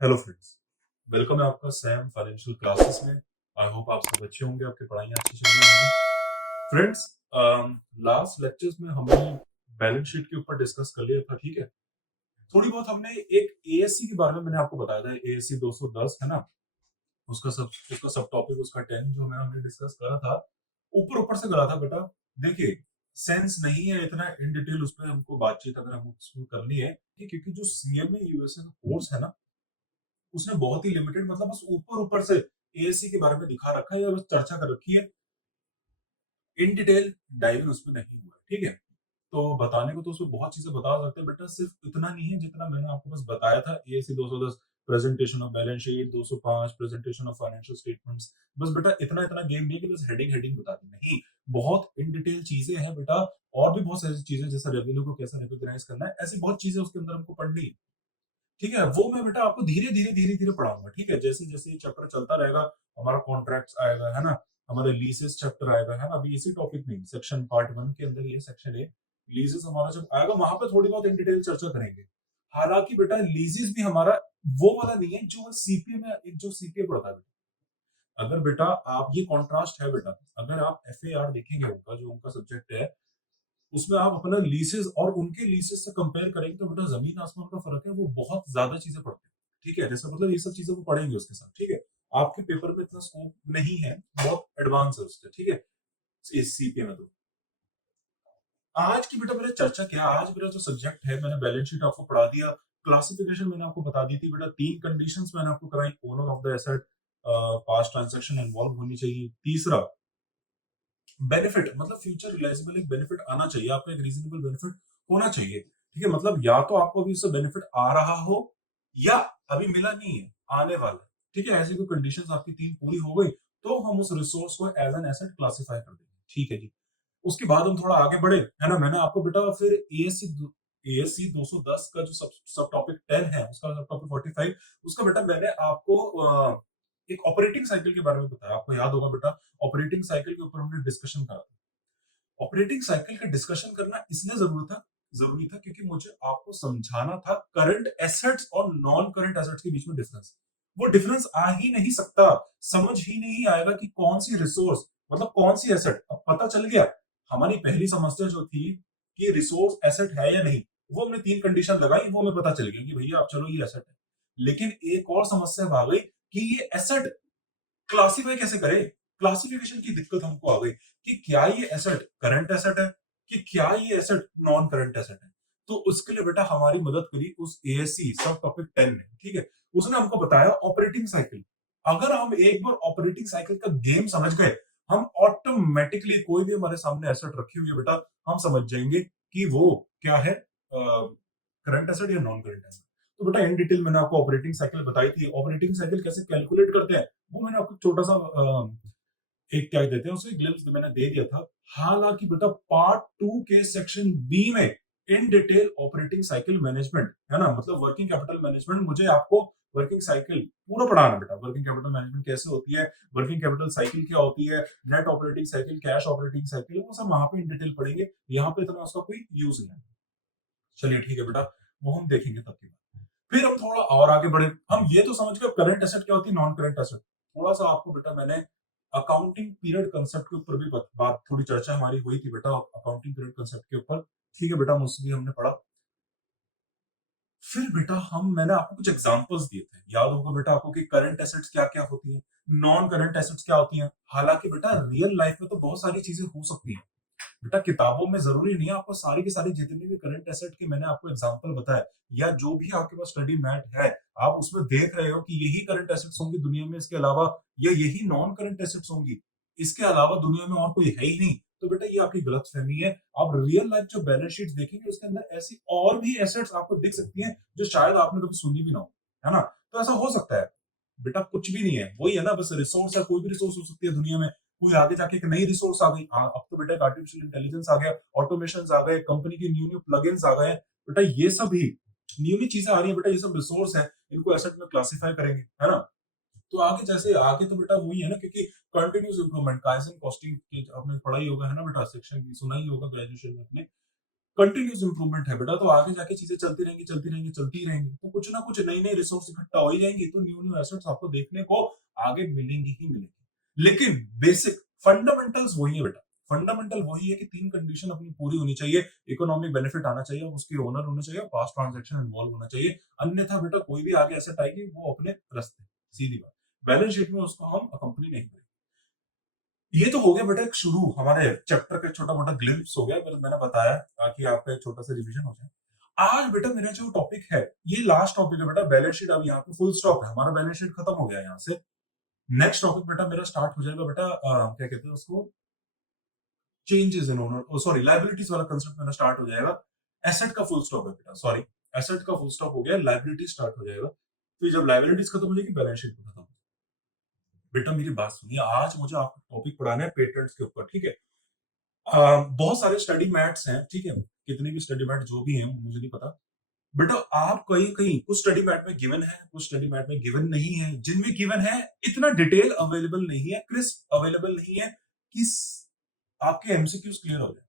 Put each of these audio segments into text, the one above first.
Hello friends, welcome है आपका Sam financial classes में। आई होप आप सब अच्छे होंगे, आपकी पढ़ाइयाँ अच्छी चल रही होंगी। फ्रेंड्स, लास्ट लेक्चर्स में हमने बैलेंस शीट के ऊपर डिस्कस कर लिया था, ठीक है। थोड़ी बहुत हमने एक एएससी के बारे में मैंने आपको बताया था, एएससी 210 है ना। उसका सब टॉपिक, उसका 10 जो हमने डिस्कस करा था, ऊपर ऊपर से करा था बेटा। देखिए, सेंस नहीं है इतना इन डिटेल उस पर हमको बातचीत अगर हम उसमें करनी है, ठीक, क्योंकि जो सीएमए यूएसए का कोर्स है ना, उसने बहुत ही लिमिटेड, मतलब बस ऊपर ऊपर से एएससी के बारे में दिखा रखा है या बस चर्चा कर रखी है। इन डिटेल डाइविंग उसमें नहीं हुआ है, ठीक है। तो बताने को तो उसमें बहुत चीजें बता सकते हैं बेटा, सिर्फ इतना नहीं है जितना मैंने आपको बस बताया था। ASC 210 presentation of balance sheet, 205 presentation of financial statements. बस बेटा इतना इतना गेम नहीं है कि बस हेडिंग हेडिंग बता दी, नहीं, बहुत इन डिटेल चीजें हैं बेटा। और भी बहुत सारी चीजें, जैसे रेवेन्यू को कैसे रिकॉग्नाइज करना है, ऐसी बहुत चीजें उसके अंदर हमको पढ़नी है, ठीक है। वो मैं बेटा आपको धीरे धीरे धीरे धीरे पढ़ाऊंगा, ठीक है। जैसे जैसे ये चैप्टर चलता रहेगा, हमारा कॉन्ट्रैक्ट्स आएगा, है ना, हमारे लीजेस चैप्टर आएगा, है ना। अभी इसी टॉपिक में सेक्शन पार्ट 1 के अंदर ये सेक्शन है, लीजेस हमारा जब आएगा वहां पे थोड़ी बहुत इन डिटेल चर्चा करेंगे। हालांकि बेटा लीजेस भी हमारा वो वाला नहीं है जो सीपीए में, एक जो सीपीए पढ़ता है बेटा। अगर बेटा आप, ये कॉन्ट्रास्ट है बेटा, अगर आप एफएआर देखेंगे, उनका जो उनका सब्जेक्ट है, उसमें आप अपना लीसेस और उनके लीसेस से कंपेयर करेंगे तो बेटा जमीन आसमान का फर्क है। वो बहुत ज्यादा चीजें पढ़ते हैं, ठीक है। जैसे मतलब ये सब चीजें वो पढ़ेंगे उसके साथ, ठीक है। आपके पेपर में इतना स्कोप नहीं है, बहुत एडवांस है उसका, ठीक है, इस सीपीए में। तो आज की बेटा मेरा चर्चा क्या, आज मेरा जो सब्जेक्ट है, मैंने बैलेंस शीट आपको पढ़ा दिया, क्लासिफिकेशन मैंने आपको बता दी थी बेटा, तीन कंडीशंस मैंने आपको कराई, owner of the asset, past transaction involve होनी चाहिए, तीसरा बेनिफिट, मतलब फ्यूचर रिलायजेबल एक बेनिफिट आना चाहिए आपको, एक रीजनेबल बेनिफिट होना चाहिए, ठीक है। मतलब या तो आपको अभी उससे बेनिफिट आ रहा हो या अभी मिला नहीं है, आने वाला है, ठीक है। ऐसी कोई कंडीशंस आपकी तीन पूरी हो गई तो हम उस रिसोर्स को एज एन एसेट क्लासिफाई कर देंगे, ठीक है जी। उसके बाद हम थोड़ा आगे बढ़े, है ना। मैंने आपको बेटा फिर एएससी 210 का जो सब सब टॉपिक 10 है, उसका सब टॉपिक 45, उसका बेटा मैंने आपको एक ऑपरेटिंग साइकिल के बारे में बताया। आपको याद होगा बेटा, ऑपरेटिंग साइकिल के ऊपर हमने डिस्कशन करा था। ऑपरेटिंग साइकिल का डिस्कशन करना इसलिए जरूरी था क्योंकि मुझे आपको समझाना था करंट एसेट्स और नॉन करंट एसेट्स के बीच में डिफरेंस। वो डिफरेंस आ ही नहीं सकता, समझ ही नहीं आएगा कि कौन सी रिसोर्स, मतलब कौन सी एसेट। अब पता चल गया, हमारी पहली समस्या जो थी कि रिसोर्स एसेट है या नहीं, वो हमने तीन कंडीशन लगाई, वो हमें पता चल गया कि भैया आप चलो ये एसेट है। लेकिन एक और समस्या आ गई कि ये एसेट क्लासिफाई कैसे करें। क्लासिफिकेशन की दिक्कत हमको आ गई कि क्या ये एसेट करंट एसेट है, कि क्या ये एसेट नॉन करंट एसेट है। तो उसके लिए बेटा हमारी मदद करी उस एएससी सब टॉपिक 10 ने, ठीक है। उसने हमको बताया ऑपरेटिंग साइकिल। अगर हम एक बार ऑपरेटिंग साइकिल का गेम समझ गए, हम ऑटोमेटिकली कोई भी हमारे सामने एसेट रखी हुई है बेटा, हम समझ जाएंगे कि वो क्या है, करंट एसेट या नॉन करंट एसेट। तो बेटा इन डिटेल मैंने आपको ऑपरेटिंग साइकिल बताई थी। ऑपरेटिंग साइकिल कैसे कैलकुलेट करते हैं वो मैंने आपको छोटा सा एक क्या देते हैं उसे ग्लिम्स मैंने दे दिया था। हालांकि बेटा पार्ट 2 के सेक्शन बी में in detail operating cycle management, है ना, मतलब वर्किंग कैपिटल मैनेजमेंट, मुझे आपको वर्किंग साइकिल पूरा पढ़ाना बेटा। वर्किंग कैपिटल मैनेजमेंट कैसे होती है, वर्किंग कैपिटल साइकिल क्या होती है, net operating cycle, cash operating cycle, वो सब वहां पे इन डिटेल पढ़ेंगे। यहाँ पे इतना उसका कोई यूज नहीं है। चलिए ठीक है बेटा, वो हम देखेंगे तब की बात। फिर हम थोड़ा और आगे बढ़े, हम ये तो समझ गए करंट एसेट क्या होती है, नॉन करंट एसेट। थोड़ा सा आपको बेटा मैंने अकाउंटिंग पीरियड कंसेप्ट के ऊपर भी बात, थोड़ी चर्चा हमारी हुई थी बेटा अकाउंटिंग पीरियड कंसेप्ट के ऊपर, ठीक है बेटा, मुझसे भी हमने पढ़ा। फिर बेटा हम, मैंने आपको कुछ एग्जांपल्स दिए थे, याद होगा बेटा आपको कि करंट एसेट्स क्या क्या होती है, नॉन करंट एसेट्स क्या होती है। हालांकि बेटा रियल लाइफ में तो बहुत सारी चीजें हो सकती है बेटा, किताबों में जरूरी नहीं है आपको सारी की सारी जितनी भी करंट एसेट के मैंने आपको एग्जांपल बताया, या जो भी आपके पास स्टडी मैट है, आप उसमें देख रहे हो कि यही करंट एसेट्स होंगी दुनिया में, इसके अलावा या यही नॉन करंट एसेट्स होंगी, इसके अलावा दुनिया में और कोई है ही नहीं। तो बेटा ये आपकी गलत फहमी है। आप रियल लाइफ जो बैलेंस शीट देखेंगे उसके अंदर ऐसी और भी एसेट्स आपको दिख सकती हैं जो शायद आपने कभी सुनी भी ना हो, है ना। तो ऐसा हो सकता है बेटा, कुछ भी नहीं है, वही है ना, बस रिसोर्स है, कोई भी रिसोर्स हो सकती है दुनिया में। कोई आगे जाके एक नई रिसोर्स आ गई, अब तो बेटा आर्टिफिशियल इंटेलिजेंस आ गया, ऑटोमेशन आ गए, कंपनी के न्यू न्यू प्लगइन्स आ गए बेटा, ये सब ही न्यू न्यू चीजें आ रही है बेटा, ये सब रिसोर्स है, इनको एसेट में क्लासिफाई करेंगे, है ना। तो आगे जैसे आगे तो बेटा वही है ना, क्योंकि कंटिन्यूस इंप्रूवमेंट, काइजन कॉस्टिंग आपने पढ़ा ही होगा, है ना बेटा, सेक्शन सुना ही होगा ग्रेजुएशन में अपने। कंटिन्यूस इंप्रूवमेंट है बेटा, तो आगे जाके चीजें चलती रहेंगी चलती रहेंगी चलती रहेंगी, तो कुछ ना कुछ नई नई रिसोर्स इकट्ठा हो ही जाएंगी, तो न्यू न्यू एसेट्स आपको देखने को आगे मिलेंगी ही मिलेंगी। लेकिन बेसिक फंडामेंटल्स वही है बेटा, फंडामेंटल वही है कि 3 कंडीशन अपनी पूरी होनी चाहिए। इकोनॉमिक बेनिफिट आना चाहिए, उसके ओनर होने चाहिए, पास्ट ट्रांजैक्शन इन्वॉल्व होना चाहिए, अन्यथा बेटा कोई भी आगे एसेट आएगी वो अपने रास्ते, सीधी बात। बैलेंस शीट में उसको हम अकम्पनी नहीं करेंगे। ये तो हो गया बेटा एक शुरू, हमारे चैप्टर का छोटा मोटा ग्लिम्स हो गया, मैंने बताया ताकि आपका एक छोटा सा रिवीजन हो जाए। आज बेटा मेरा जो टॉपिक है, ये लास्ट टॉपिक है बेटा, बैलेंस शीट। अब यहाँ पे फुल स्टॉप है, हमारा बैलेंस शीट खत्म हो गया यहाँ से। नेक्स्ट टॉपिक बेटा मेरा स्टार्ट हो जाएगा बेटा, क्या कहते हैं उसको, changes in owner, sorry liabilities वाला कंसेप्ट मेरा स्टार्ट हो जाएगा। एसेट का फुल स्टॉप है बेटा, सॉरी एसेट का फुल स्टॉप हो गया, लायबिलिटी स्टार्ट हो जाएगा। फिर जब लायबिलिटीज खत्म हो जाएगी बैलेंस शीट खत्म हो जाएगी। बेटा मेरी बात सुनिए, आज मुझे आपको टॉपिक पढ़ाना है पेटेंट्स के ऊपर, ठीक है। बहुत सारे स्टडी मैट्स हैं, ठीक है, कितने भी स्टडी मैट जो भी हैं मुझे नहीं पता। बेटा आप कहीं कहीं कुछ स्टडी मैट में गिवन है, कुछ स्टडी मैट में गिवन नहीं है, जिनमें गिवन है इतना डिटेल अवेलेबल नहीं है, क्रिस्प अवेलेबल नहीं है कि आपके एमसीक्यूज क्लियर हो जाए।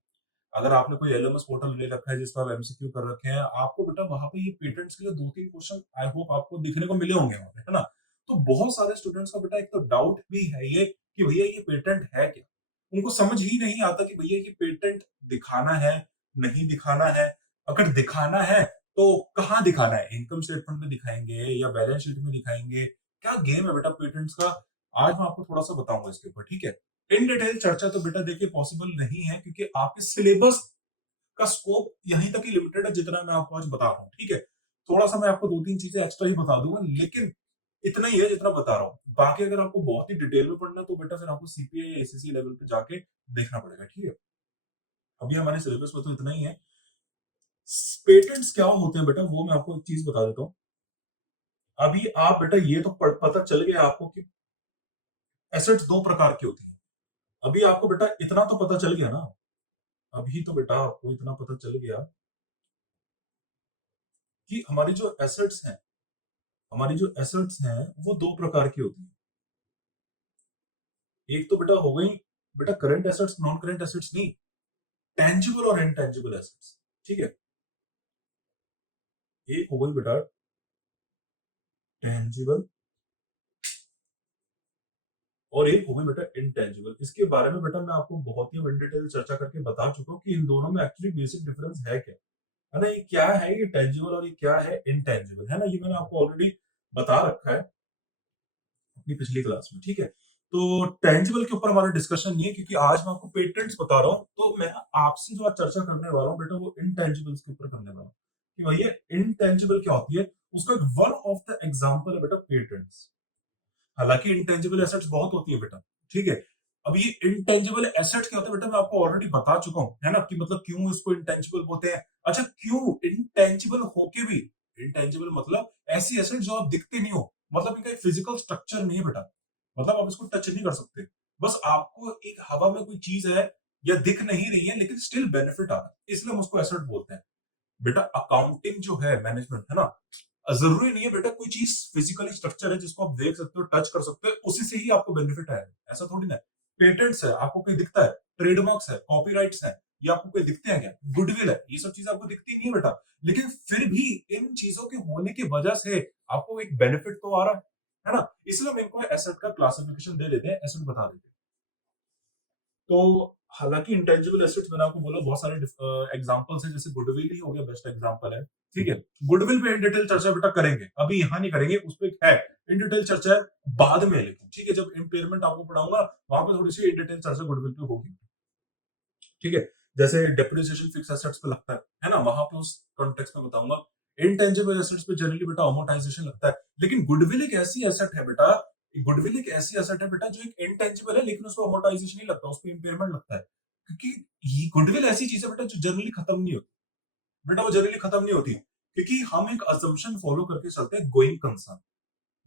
अगर आपने कोई एलएमएस पोर्टल ले रखा है जिस पर आप एमसीक्यू कर रखे हैं, आपको बेटा वहां पे ये पेटेंट्स के लिए 2-3 क्वेश्चन आई होप आपको दिखने को मिले होंगे वहां पे, है ना। तो बहुत सारे स्टूडेंट्स का बेटा एक तो डाउट भी है ये कि भैया ये पेटेंट है क्या, उनको समझ ही नहीं आता कि भैया ये पेटेंट दिखाना है नहीं दिखाना है। अगर दिखाना है तो कहाँ दिखाना है, इनकम स्टेटमेंट में दिखाएंगे या बैलेंस शीट में दिखाएंगे, क्या गेम है बेटा पेटेंट्स का। आज मैं आपको थोड़ा सा बताऊंगा इसके ऊपर, ठीक है। इन डिटेल चर्चा तो बेटा देखिए पॉसिबल नहीं है, क्योंकि आपके सिलेबस का स्कोप यहीं तक ही लिमिटेड है जितना मैं आपको आज बता रहा हूँ, ठीक है। थोड़ा सा मैं आपको 2-3 चीजें एक्स्ट्रा ही बता दूंगा, लेकिन इतना ही है जितना बता रहा हूँ। बाकी अगर आपको बहुत ही डिटेल में पढ़ना है तो बेटा फिर आपको सीपीए या एसएससी लेवल पे जाके देखना पड़ेगा, ठीक है। अभी हमारे सिलेबस में तो इतना ही है। पेटेंट्स क्या होते हैं बेटा, वो मैं आपको एक चीज बता देता हूँ। अभी आप बेटा ये तो पता चल गया आपको कि एसेट्स 2 प्रकार की होती है। अभी आपको बेटा इतना तो पता चल गया ना, अभी तो बेटा आपको इतना पता चल गया कि हमारी जो एसेट्स हैं वो 2 प्रकार की होती है। एक तो बेटा हो गई बेटा current assets, non current assets नहीं, टेंजिबल और इनटेंजिबल एसेट्स, ठीक है। एक हो गई बेटा टेंजिबल और एक हो गई बेटा इनटेंजिबल। इसके बारे में बेटा मैं आपको बहुत ही इन डिटेल चर्चा करके बता चुका हूँ कि इन दोनों में एक्चुअली बेसिक डिफरेंस है क्या, है ना। ये क्या है, ये टेंजिबल और ये क्या है इनटेंजिबल, है ना। ये मैंने आपको ऑलरेडी बता रखा है अपनी पिछली क्लास में, ठीक है। तो टेंजिबल के ऊपर हमारा डिस्कशन नहीं है, क्योंकि आज मैं आपको पेटेंट्स बता रहा हूँ, तो मैं आपसे जो आज चर्चा करने वाला हूँ बेटा वो इनटेंजिबल्स के ऊपर करने वाला हूँ कि भैया इनटेंजिबल क्या होती है। उसका एक वन ऑफ द एग्जांपल है बेटा पेटेंट्स। हालांकि इंटेंजिबल एसेट्स बहुत होती है बेटा, ठीक है। अब ये इंटेंजिबल एसेट क्या होता है बेटा मैं आपको ऑलरेडी बता चुका हूँ, है ना, कि मतलब क्यों इसको इंटेंजिबल बोलते हैं। अच्छा क्यों इंटेंजिबल होके भी, इंटेंजिबल मतलब ऐसी एसेट जो आप दिखते नहीं हो, मतलब इनका एक फिजिकल स्ट्रक्चर नहीं है बेटा, मतलब आप इसको टच नहीं कर सकते। बस आपको एक हवा में कोई चीज है या दिख नहीं रही है लेकिन स्टिल बेनिफिट आ रहा है, इसलिए हम उसको एसेट बोलते हैं। बेटा अकाउंटिंग जो है, मैनेजमेंट है ना, जरूरी नहीं है बेटा कोई चीज फिजिकली स्ट्रक्चर है जिसको आप देख सकते हो टच कर सकते हो उसी से ही आपको बेनिफिट आएगा, ऐसा थोड़ी ना है। पेटेंट्स है आपको कोई दिखता है, ट्रेडमार्क्स है, कॉपीराइट्स है, ये आपको कोई दिखते हैं क्या, गुडविल है, ये सब चीजें आपको दिखती नहीं है बेटा, लेकिन फिर भी इन चीजों के होने की वजह से आपको एक बेनिफिट तो आ रहा है ना। इसलिए हम इनको एसेट का क्लासिफिकेशन दे देते हैं, एसेट बता देते हैं। तो हालांकि इंटेंजिबल एसेट्स मैंने आपको बोला बहुत सारे एग्जांपल्स हैं, जैसे गुडविल ही हो गया बेस्ट एग्जांपल है, ठीक है। गुडविल पे इन डिटेल चर्चा बेटा करेंगे, अभी यहां नहीं करेंगे, उस पे है इन डिटेल चर्चा है बाद में, लेकिन ठीक है जब इम्पेयरमेंट आपको पढ़ाऊंगा वहां पे थोड़ी सी इन डिटेल चर्चा गुडविल पे होगी, ठीक है। जैसे डेप्रिसिएशन फिक्स एसेट्स पे लगता है ना, वहां पे उस कॉन्टेक्स्ट में बताऊंगा। इनटेंजिबल एसेट्स पे जनरली बेटा अमोर्टाइजेशन लगता है, लेकिन गुडविल एक ऐसी एसेट है बेटा, गुडविल एक ऐसी एसेट है बेटा जो एक इनटेंजिबल है लेकिन उसको अमोर्टाइजेशन नहीं लगता, उसको इम्पेयरमेंट लगता है, क्योंकि ये गुडविल ऐसी चीज है बेटा जो जनरली खत्म नहीं होती। बेटा वो जनरली खत्म नहीं होती, क्योंकि हम एक असम्पशन फॉलो करके चलते हैं, गोइंग कंसर्न।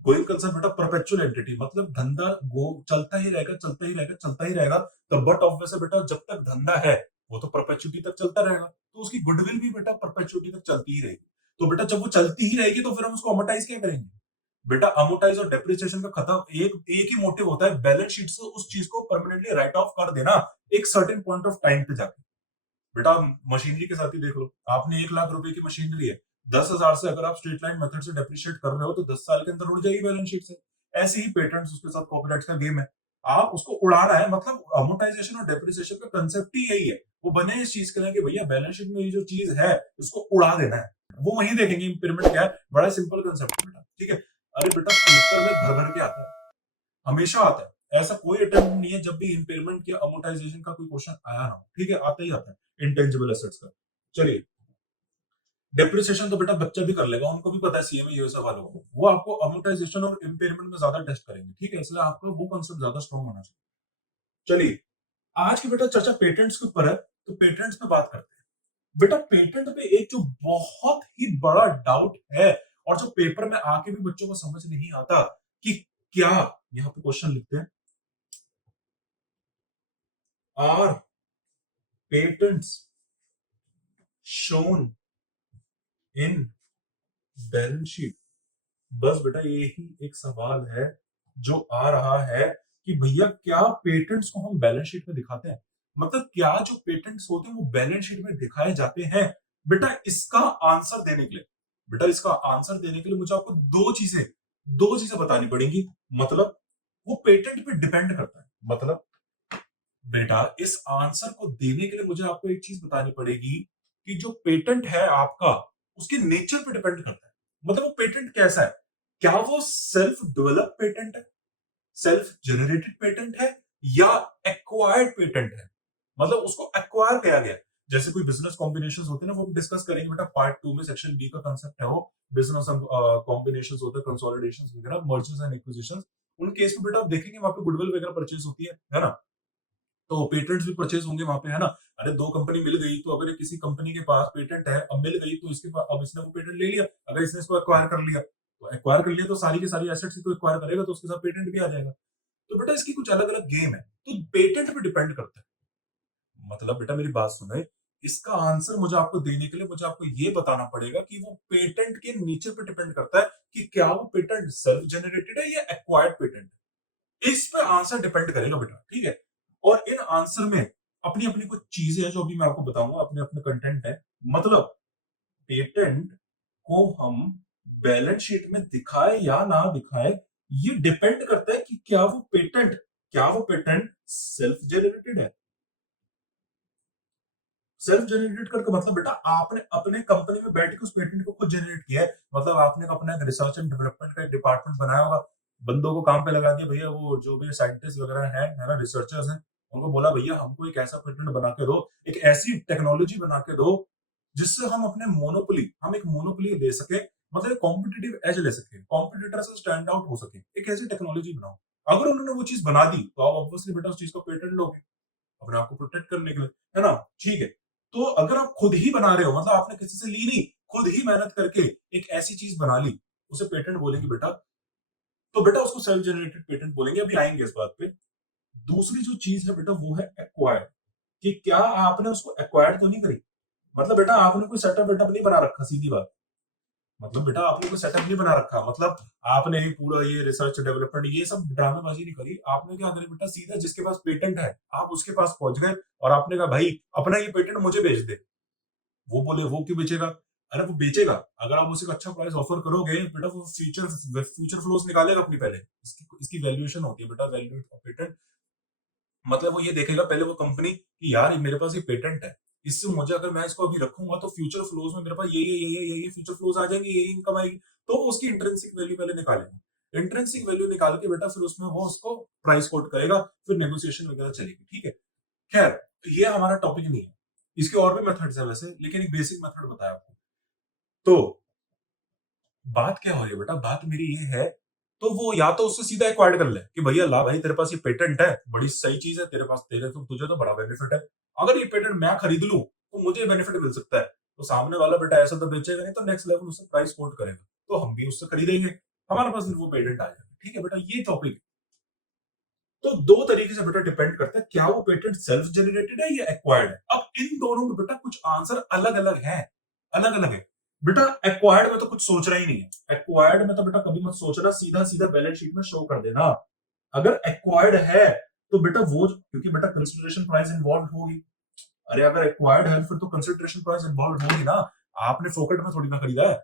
गोइंग कंसर्न बेटा परपेचुअल एंटिटी, मतलब धंधा गो चलता ही रहेगा चलता ही रहेगा चलता ही रहेगा, तो बट ऑफ वैसे बेटा जब तक धंधा है वो तो परपेचुटी तक चलता रहेगा, तो उसकी गुडविल भी बेटा परपेचुटी तक चलती ही रहेगी। तो बेटा जब वो चलती ही रहेगी तो फिर हम उसको अमोर्टाइज क्या करेंगे। बेटा अमोर्टाइज और डेप्रिसिएशन का खत्म एक एक ही मोटिव होता है, बैलेंस शीट से उस चीज को परमानेंटली राइट ऑफ कर देना एक सर्टेन पॉइंट ऑफ टाइम पे जाके। बेटा मशीनरी के साथ ही देख लो, आपने 1 लाख रुपए की मशीनरी है, 10,000 से अगर आप स्ट्रेट लाइन मेथड से डेप्रिशिएट कर रहे हो तो 10 साल के अंदर उड़ जाएगी बैलेंस शीट से। ऐसे ही पेटेंट्स उसके साथ कॉपीराइट का गेम है, आप उसको उड़ाना है, मतलब अमोर्टाइजेशन और डेप्रिसिएशन का कंसेप्ट ही यही है, वो बने इस चीज के लिए कि भैया बैलेंस शीट में ये जो चीज है इसको उड़ा देना है, वो वही देखेंगे इम्पेयरमेंट क्या है, बड़ा सिंपल कंसेप्ट है बेटा, ठीक है। अरे बेटा पेपर में भर भर के आता है, हमेशा आता है, ऐसा कोई अटेम्प्ट नहीं है जब भी इम्पेयरमेंट या अमोर्टाइजेशन का कोई क्वेश्चन आया ना हो, ठीक है, आता ही आता है इंटेंजिबल एसेट्स का। चलिए डेप्रिसिएशन तो बेटा बच्चा भी कर लेगा, उनको भी पता है सीए में ये सवाल होगा, वो आपको अमोर्टाइजेशन और इम्पेयरमेंट में ज्यादा टेस्ट करेंगे, ठीक है, इसलिए आपको वो कॉन्सेप्ट ज्यादा स्ट्रॉन्ग होना चाहिए। चलिए आज की बेटा चर्चा पेटेंट्स के ऊपर है, तो पेटेंट्स पे बात करते हैं। बेटा पेटेंट पे एक जो बहुत ही बड़ा डाउट है और जो पेपर में आके भी बच्चों को समझ नहीं आता कि क्या, यहां पे क्वेश्चन लिखते हैं, are patents shown in balance sheet. बस बेटा यही एक सवाल है जो आ रहा है कि भैया क्या पेटेंट्स को हम बैलेंस शीट में दिखाते हैं, मतलब क्या जो पेटेंट्स होते हैं वो बैलेंस शीट में दिखाए जाते हैं। बेटा इसका आंसर देने के लिए, बेटा इसका आंसर देने के लिए मुझे आपको दो चीजें बतानी पड़ेंगी, मतलब वो पेटेंट पे डिपेंड करता है, मतलब बेटा इस आंसर को देने के लिए मुझे आपको एक चीज बतानी पड़ेगी कि जो पेटेंट है आपका उसके नेचर पे डिपेंड करता है, मतलब वो पेटेंट कैसा है, क्या वो सेल्फ डेवलप पेटेंट है, सेल्फ जनरेटेड पेटेंट है या एक्वायर्ड पेटेंट है, मतलब उसको एक्वायर किया गया है। जैसे कोई बिजनेस कॉम्बिनेशंस होते हैं ना, वो हम डिस्कस करेंगे बेटा पार्ट 2 में, सेक्शन बी का कांसेप्ट है वो, बिजनेस कॉम्बिनेशंस होते हैं, कंसोलिडेशंस वगैरह, मर्जर्स एंड एक्विजिशंस, उन केस में बेटा आप देखेंगे वहां पे गुडविल वगैरह परचेज होती है ना, तो पेटेंट्स भी परचेज होंगे वहां पे, है ना। अरे दो कंपनी मिल गई तो अगर किसी कंपनी के पास पेटेंट है, अब मिल गई तो इसके पास, अब इसने वो पेटेंट ले लिया, अगर इसने इसको एक्वायर कर लिया तो एक्वायर कर लिया तो सारी की सारी एसेट्स ही तो एक्वायर करेगा, तो उसके साथ पेटेंट भी आ जाएगा। तो बेटा इसकी कुछ अलग अलग गेम है, तो पेटेंट पे डिपेंड करता है, मतलब बेटा मेरी बात सुने, इसका आंसर मुझे आपको देने के लिए मुझे आपको ये बताना पड़ेगा कि वो पेटेंट के नीचे पे डिपेंड करता है कि क्या वो पेटेंट सेल्फ जनरेटेड है या एक्वायर्ड पेटेंट, इस पे आंसर डिपेंड करेगा बेटा, ठीक है। और इन आंसर में अपनी अपनी कुछ चीजें हैं जो अभी मैं आपको बताऊंगा, अपने अपने कंटेंट है, मतलब पेटेंट को हम बैलेंस शीट में दिखाए या ना दिखाए, ये डिपेंड करता है कि क्या वो पेटेंट सेल्फ जनरेटेड है। सेल्फ जनरेटेड करके मतलब बेटा आपने अपने कंपनी में बैठ के उस पेटेंट को खुद जनरेट किया है, मतलब आपने अपना एक रिसर्च एंड डेवलपमेंट का एक डिपार्टमेंट बनाया होगा, बंदों को काम पे लगा दिया, भैया वो जो भी साइंटिस्ट वगैरह है ना, रिसर्चर्स हैं, उनको बोला भैया हमको एक ऐसा पेटेंट बना के दो, एक ऐसी टेक्नोलॉजी बना के दो जिससे हम एक मोनोपोली ले सके, मतलब कॉम्पिटिटिव एज ले सके, कॉम्पिटिटर से स्टैंड आउट हो सके, एक ऐसी टेक्नोलॉजी बनाओ। अगर उन्होंने वो चीज बना दी तो आप ऑब्वियसली बेटा उस चीज को पेटेंट लोगे अपने आप को प्रोटेक्ट करने के लिए, है ना, ठीक है। तो अगर आप खुद ही बना रहे हो, मतलब आपने किसी से ली नहीं, खुद ही मेहनत करके एक ऐसी चीज बना ली, उसे पेटेंट बोलेंगे बेटा, तो बेटा उसको सेल्फ जनरेटेड पेटेंट बोलेंगे, अभी आएंगे इस बात पे। दूसरी जो चीज है बेटा वो है एक्वायर्ड, कि क्या आपने उसको एक्वायर्ड तो नहीं करी, मतलब बेटा आपने कोई सेटअप वेटअप नहीं बना रखा, सीधी बात, मतलब बेटा आपने कोई सेटअप नहीं बना रखा, मतलब आपने ही पूरा ये रिसर्च डेवलपमेंट ये सब ड्रामेबाजी नहीं करी, आपने क्या करी बेटा, सीधा जिसके पास पेटेंट है आप उसके पास पहुंच गए और आपने कहा भाई अपना ये पेटेंट मुझे बेच दे। वो बोले वो क्यों बेचेगा, अरे वो बेचेगा अगर आप उसे अच्छा प्राइस ऑफर करोगे बेटा, वो फ्यूचर फ्लोस निकालेगा अपनी, पहले इसकी वैल्यूएशन होती है बेटा, वैल्यू ऑफ पेटेंट, मतलब वो ये देखेगा पहले वो कंपनी कि यार मेरे पास ये पेटेंट है, इससे मुझे अगर मैं इसको अभी रखूंगा तो फ्यूचर फ्लोज में मेरे पास ये फ्यूचर फ्लोज आ जाएंगे, ये इनकम आएगी, तो वो उसकी इंट्रिंसिक वैल्यू पहले निकालेगा, इंट्रिंसिक वैल्यू निकाल के बेटा फिर उसमें वो उसको प्राइस कोट करेगा, फिर नेगोशिएशन वगैरह चलेगी, ठीक है। खैर तो ये हमारा टॉपिक नहीं है, इसके और भी मेथड्स है वैसे, लेकिन एक बेसिक मेथड बताया आपको। तो बात क्या हो रही है बेटा, बात मेरी ये है, तो वो या तो उससे सीधा एक्वायर्ड कर ले कि भैया ला भाई तेरे पास ये पेटेंट है, बड़ी सही चीज है तेरे पास, तेरे तो तुझे तो बड़ा बेनिफिट है, अगर ये पेटेंट मैं खरीद लूं तो मुझे बेनिफिट मिल सकता है, तो सामने वाला बेटा ऐसा तो बेचेगा नहीं, तो नेक्स्ट लेवल उससे प्राइस कोट करेगा, तो हम भी उससे खरीदेंगे, हमारे पास वो पेटेंट आ जाएगा, ठीक है बेटा, ये टॉपिक। तो दो तरीके से बेटा डिपेंड करता है क्या वो पेटेंट सेल्फ जनरेटेड है या एक्वायर्ड है, अब इन दोनों में बेटा कुछ आंसर अलग अलग है, अलग अलग है। बेटा एक्वायर्ड में तो कुछ सोचना ही नहीं है, एक्वायर्ड में तो बेटा कभी मत सोचना, सीधा सीधा बैलेंस शीट में शो कर देना, अगर एक्वायर्ड है तो बेटा वो, क्योंकि बेटा कंसिडरेशन प्राइस इन्वॉल्व होगी, अरे अगर एक्वायर्ड है फिर तो कंसिडरेशन प्राइस इन्वॉल्व होगी ना। आपने फोकट में थोड़ी ना खरीदा है,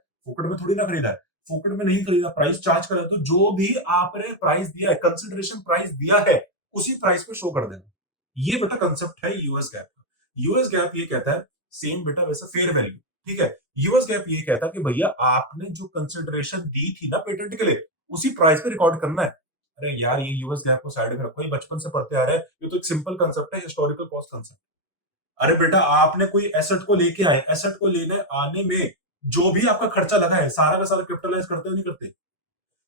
फोकट में नहीं खरीदा, प्राइस चार्ज करा है, तो जो भी आपने प्राइस दिया है, कंसिडरेशन प्राइस दिया है, उसी प्राइस पे शो कर देना। ये बेटा कंसेप्ट है यूएस गैप का। यूएस गैप ये कहता है सेम बेटा वैसा फेयर वैल्यू, ठीक है। यूएस गैप ये कहता है कि भैया आपने जो कंसिडरेशन दी थी ना पेटेंट के लिए, उसी प्राइस पे रिकॉर्ड करना है। अरे यार ये यूएस गैप को साइड में रखो, ये बचपन से पढ़ते आ रहे हैं, ये तो एक सिंपल कंसेप्ट है, हिस्टोरिकल कॉस्ट कंसेप्ट। अरे बेटा आपने कोई एसेट को लेके आए, एसेट को लेने आने में जो भी आपका खर्चा लगा है सारा का सारा कैपिटलाइज करते हो नहीं करते।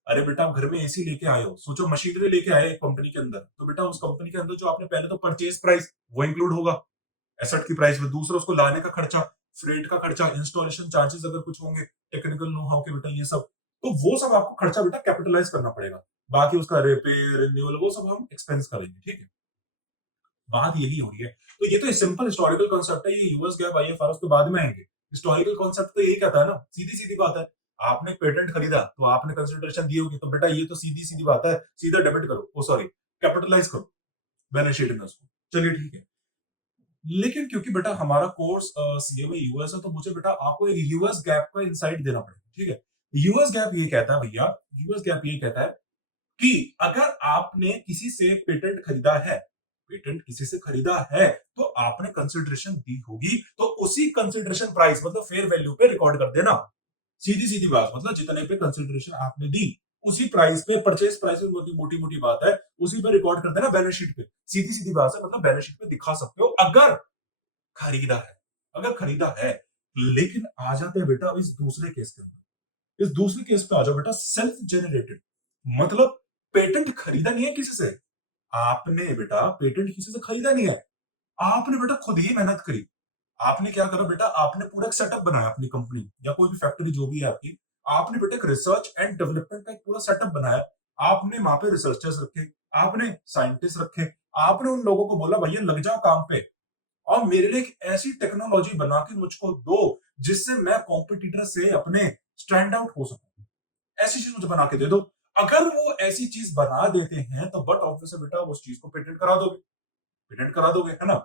अरे बेटा आप घर में एसी लेके आए हो, सोचो मशीनरी लेके आए एक कंपनी के अंदर, तो बेटा उस कंपनी के अंदर जो आपने पहले तो परचेज प्राइस वो इंक्लूड होगा एसेट की प्राइस में, दूसरा उसको लाने का खर्चा, फ्रेट का खर्चा, इंस्टॉलेशन चार्जेस अगर कुछ होंगे, टेक्निकल नो हाउ के बेटा ये सब, तो वो सब आपको खर्चा बेटा कैपिटलाइज करना पड़ेगा। बाकी उसका रिपेयर रिन्यूअल वो सब हम एक्सपेंस करेंगे, ठीक है। बात यही हो रही है। तो ये तो सिंपल हिस्टोरिकल कॉन्सेप्ट है, ये यूएस गैप आईएफआरएस के बाद में आएंगे। हिस्टोरिकल कॉन्सेप्ट तो यही कहता है ना, सीधी सीधी बात है। आपने पेटेंट खरीदा तो आपने कंसिडरेशन दी होगी, तो बेटा ये तो सीधी सीधी बात है, सीधा डेबिट करो, ओ सॉरी कैपिटलाइज करो बैलेंस शीट में उसको। चलिए ठीक है। लेकिन क्योंकि बेटा हमारा कोर्स सीए में यूएस है, तो मुझे बेटा आपको एक यूएस गैप का इंसाइट देना पड़ेगा, ठीक है। यूएस गैप ये कहता है भैया, यूएस गैप ये कहता है कि अगर आपने किसी से पेटेंट खरीदा है, पेटेंट किसी से खरीदा है, तो आपने कंसिडरेशन दी होगी, तो उसी कंसिडरेशन प्राइस मतलब फेयर वैल्यू पे रिकॉर्ड कर देना। सीधी सीधी बात, मतलब जितने पे कंसिडरेशन आपने दी उसी प्राइस पे, परचेज प्राइस में मोटी मोटी बात है, उसी पे रिकॉर्ड कर देना बैलेंस शीट पे। सीधी सीधी बात है, मतलब बैलेंस शीट पे दिखा सकते हो अगर खरीदा है, अगर खरीदा है। लेकिन आ जाते हैं बेटा इस दूसरे केस के अंदर, इस दूसरे केस पे आ जाओ बेटा, सेल्फ जेनरेटेड, मतलब पेटेंट खरीदा नहीं है किसी से, आपने बेटा पेटेंट किसी से खरीदा नहीं है, आपने बेटा खुद ही मेहनत करी। आपने क्या करा बेटा, आपने पूरा एक सेटअप बनाया अपनी कंपनी या कोई भी फैक्ट्री जो भी है आपकी, आपने बेटा एक रिसर्च एंड डेवलपमेंट का एक पूरा सेटअप बनाया। आपने वहां पे रिसर्चर्स रखे, आपने साइंटिस्ट रखे, आपने उन लोगों को बोला भैया लग जाओ काम पे, और मेरे लिए एक ऐसी टेक्नोलॉजी बना के मुझको दो जिससे मैं कॉम्पिटिटर से अपने स्टैंड आउट हो सकूं, ऐसी चीज मुझे बना के दे दो। अगर वो ऐसी चीज बना देते हैं तो बट ऑब्वियस बेटा उस चीज को पेटेंट करा दोगे, पेटेंट करा दोगे है ना।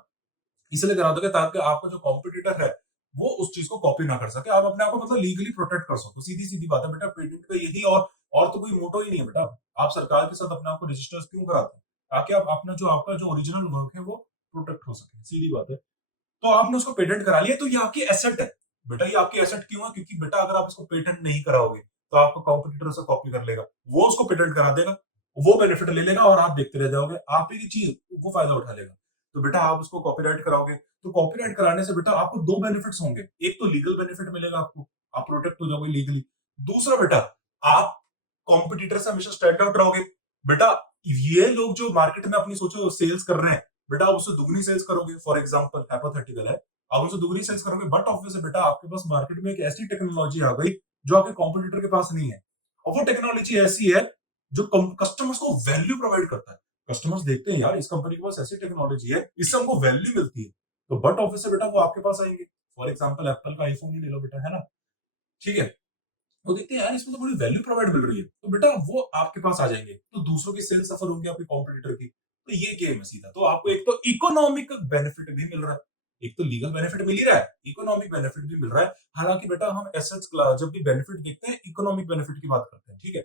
इसलिए करा दोगे ताकि आपका जो कॉम्पिटिटर है वो उस चीज को कॉपी ना कर सके, आप अपने आप को मतलब लीगली प्रोटेक्ट कर सको। सीधी सीधी बात है बेटा, पेटेंट का यही और तो कोई मोटो ही नहीं है बेटा। आप सरकार के साथ अपने आप को रजिस्टर क्यों कराते हैं, ताकि आप अपना जो आपका जो ओरिजिनल वर्क है वो प्रोटेक्ट हो सके, सीधी बात है। तो आपने उसको पेटेंट करा लिया, तो ये आपकी एसेट है बेटा। ये आपकी एसेट क्यों है, क्योंकि बेटा अगर आप इसको पेटेंट नहीं कराओगे तो आपका कॉम्पिटिटर उसे कॉपी कर लेगा, वो उसको पेटेंट करा देगा, वो बेनिफिट ले लेगा और आप देखते रह जाओगे, आप ही की चीज वो फायदा उठा लेगा। तो बेटा आप उसको कॉपीराइट कराओगे, तो कॉपीराइट कराने से बेटा आपको दो बेनिफिट्स होंगे, एक तो लीगल बेनिफिट मिलेगा आपको, आप प्रोटेक्ट हो जाओगे लीगली। दूसरा बेटा आप कॉम्पिटिटर से हमेशा स्टैंड आउट रहोगे। बेटा ये लोग जो मार्केट में अपनी सोचो सेल्स कर रहे हैं, बेटा आप उससे दुगनी सेल्स करोगे, फॉर एग्जांपल हाइपोथेटिकल है, आप उससे दुगनी सेल्स करोगे, बट ऑब्वियसली बेटा आपके पास मार्केट में एक ऐसी टेक्नोलॉजी आ गई जो आपके कॉम्पिटिटर के पास नहीं है, और वो टेक्नोलॉजी ऐसी है जो कस्टमर्स को वैल्यू प्रोवाइड करता है। कस्टमर्स देखते हैं यार इस कंपनी के पास ऐसी टेक्नोलॉजी है, इससे हमको वैल्यू मिलती है, तो बट ऑब्वियसली बेटा वो आपके पास आएंगे। फॉर एग्जांपल एप्पल का आईफोन ही ले लो बेटा, है ना, ठीक है। वो देखते हैं यार इसमें तो बड़ी वैल्यू प्रोवाइड मिल रही है, तो बेटा वो आपके पास आ जाएंगे, तो दूसरों की सेल सफर होंगे आपके कॉम्पिटिटर की। तो ये गेम है सीधा, तो आपको एक तो इकोनॉमिक बेनिफिट भी मिल रहा है, एक तो लीगल बेनिफिट मिल ही रहा है, इकोनॉमिक बेनिफिट भी मिल रहा है। हालांकि बेटा हम एसेट्स जब भी बेनिफिट देखते हैं इकोनॉमिक बेनिफिट की बात करते हैं, ठीक है।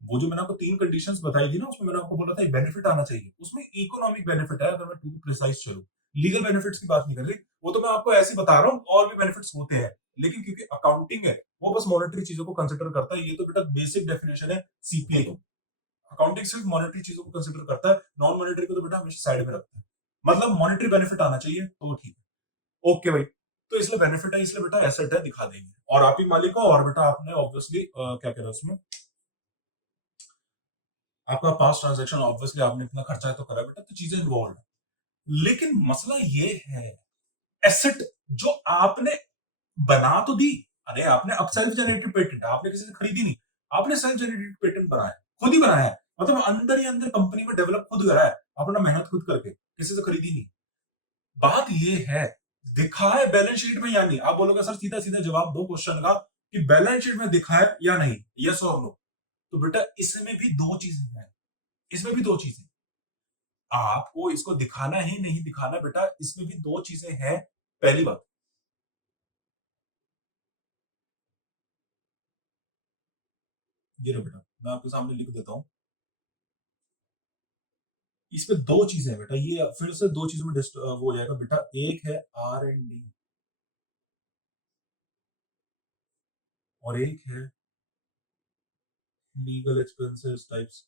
वो जो मैंने आपको तीन कंडीशंस बताई थी ना, उसमें मैंने आपको बोला था बेनिफिट आना चाहिए, उसमें इकोनॉमिक बेनिफिट है, अगर मैं टू बी प्रिसाइज चलूं। लीगल बेनिफिट्स की बात नहीं कर रही, वो तो मैं आपको ऐसे ही बता रहा हूँ, और भी बेनिफिट्स होते हैं, लेकिन क्योंकि अकाउंटिंग है वो बस मॉनेटरी चीजों को कंसिडर करता है, ये तो बेटा बेसिक डेफिनेशन है सीपीए की। अकाउंटिंग सिर्फ मॉनेटरी चीजों को कंसिडर करता है, नॉन मॉनेटरी को तो बेटा हमेशा साइड में रखता है। मतलब मॉनेटरी बेनिफिट आना चाहिए तो ठीक है, ओके भाई। तो इसलिए बेनिफिट है, इसलिए बेटा एसेट है, दिखा देंगे, और आप ही मालिक हो, और बेटा आपने ऑब्वियसली क्या कह रहे हैं उसमें, आपका पास ट्रांजैक्शन ऑब्वियसली आपने इतना खर्चा है तो करा बेटा, तो चीजें इन्वॉल्व है। लेकिन मसला ये है एसेट जो आपने बना तो दी, अरे आपने अब सेल्फ जनरेटेड पेटेंट, आपने किसी से खरीदी नहीं, आपने सेल्फ जनरेटेड पेटेंट बनाया, खुद ही बनाया है, मतलब अंदर ही अंदर कंपनी में डेवलप खुद करा है, अपना मेहनत खुद करके, किसी से खरीदी नहीं। बात ये है दिखा है बैलेंस शीट में या नहीं, आप बोलोगे सर सीधा सीधा जवाब दो क्वेश्चन का कि बैलेंस शीट में दिखा है या नहीं, यस और नो। तो बेटा इसमें भी दो चीजें हैं, इसमें भी दो चीजें, आपको इसको दिखाना ही नहीं दिखाना बेटा, इसमें भी दो चीजें हैं। पहली बात, ये लो बेटा, मैं आपके सामने लिख देता हूं। इसमें दो चीजें हैं बेटा, ये फिर से दो चीजों में वो हो जाएगा बेटा। एक है R&D और एक है लीगल एक्सपेंसेस टाइप्स।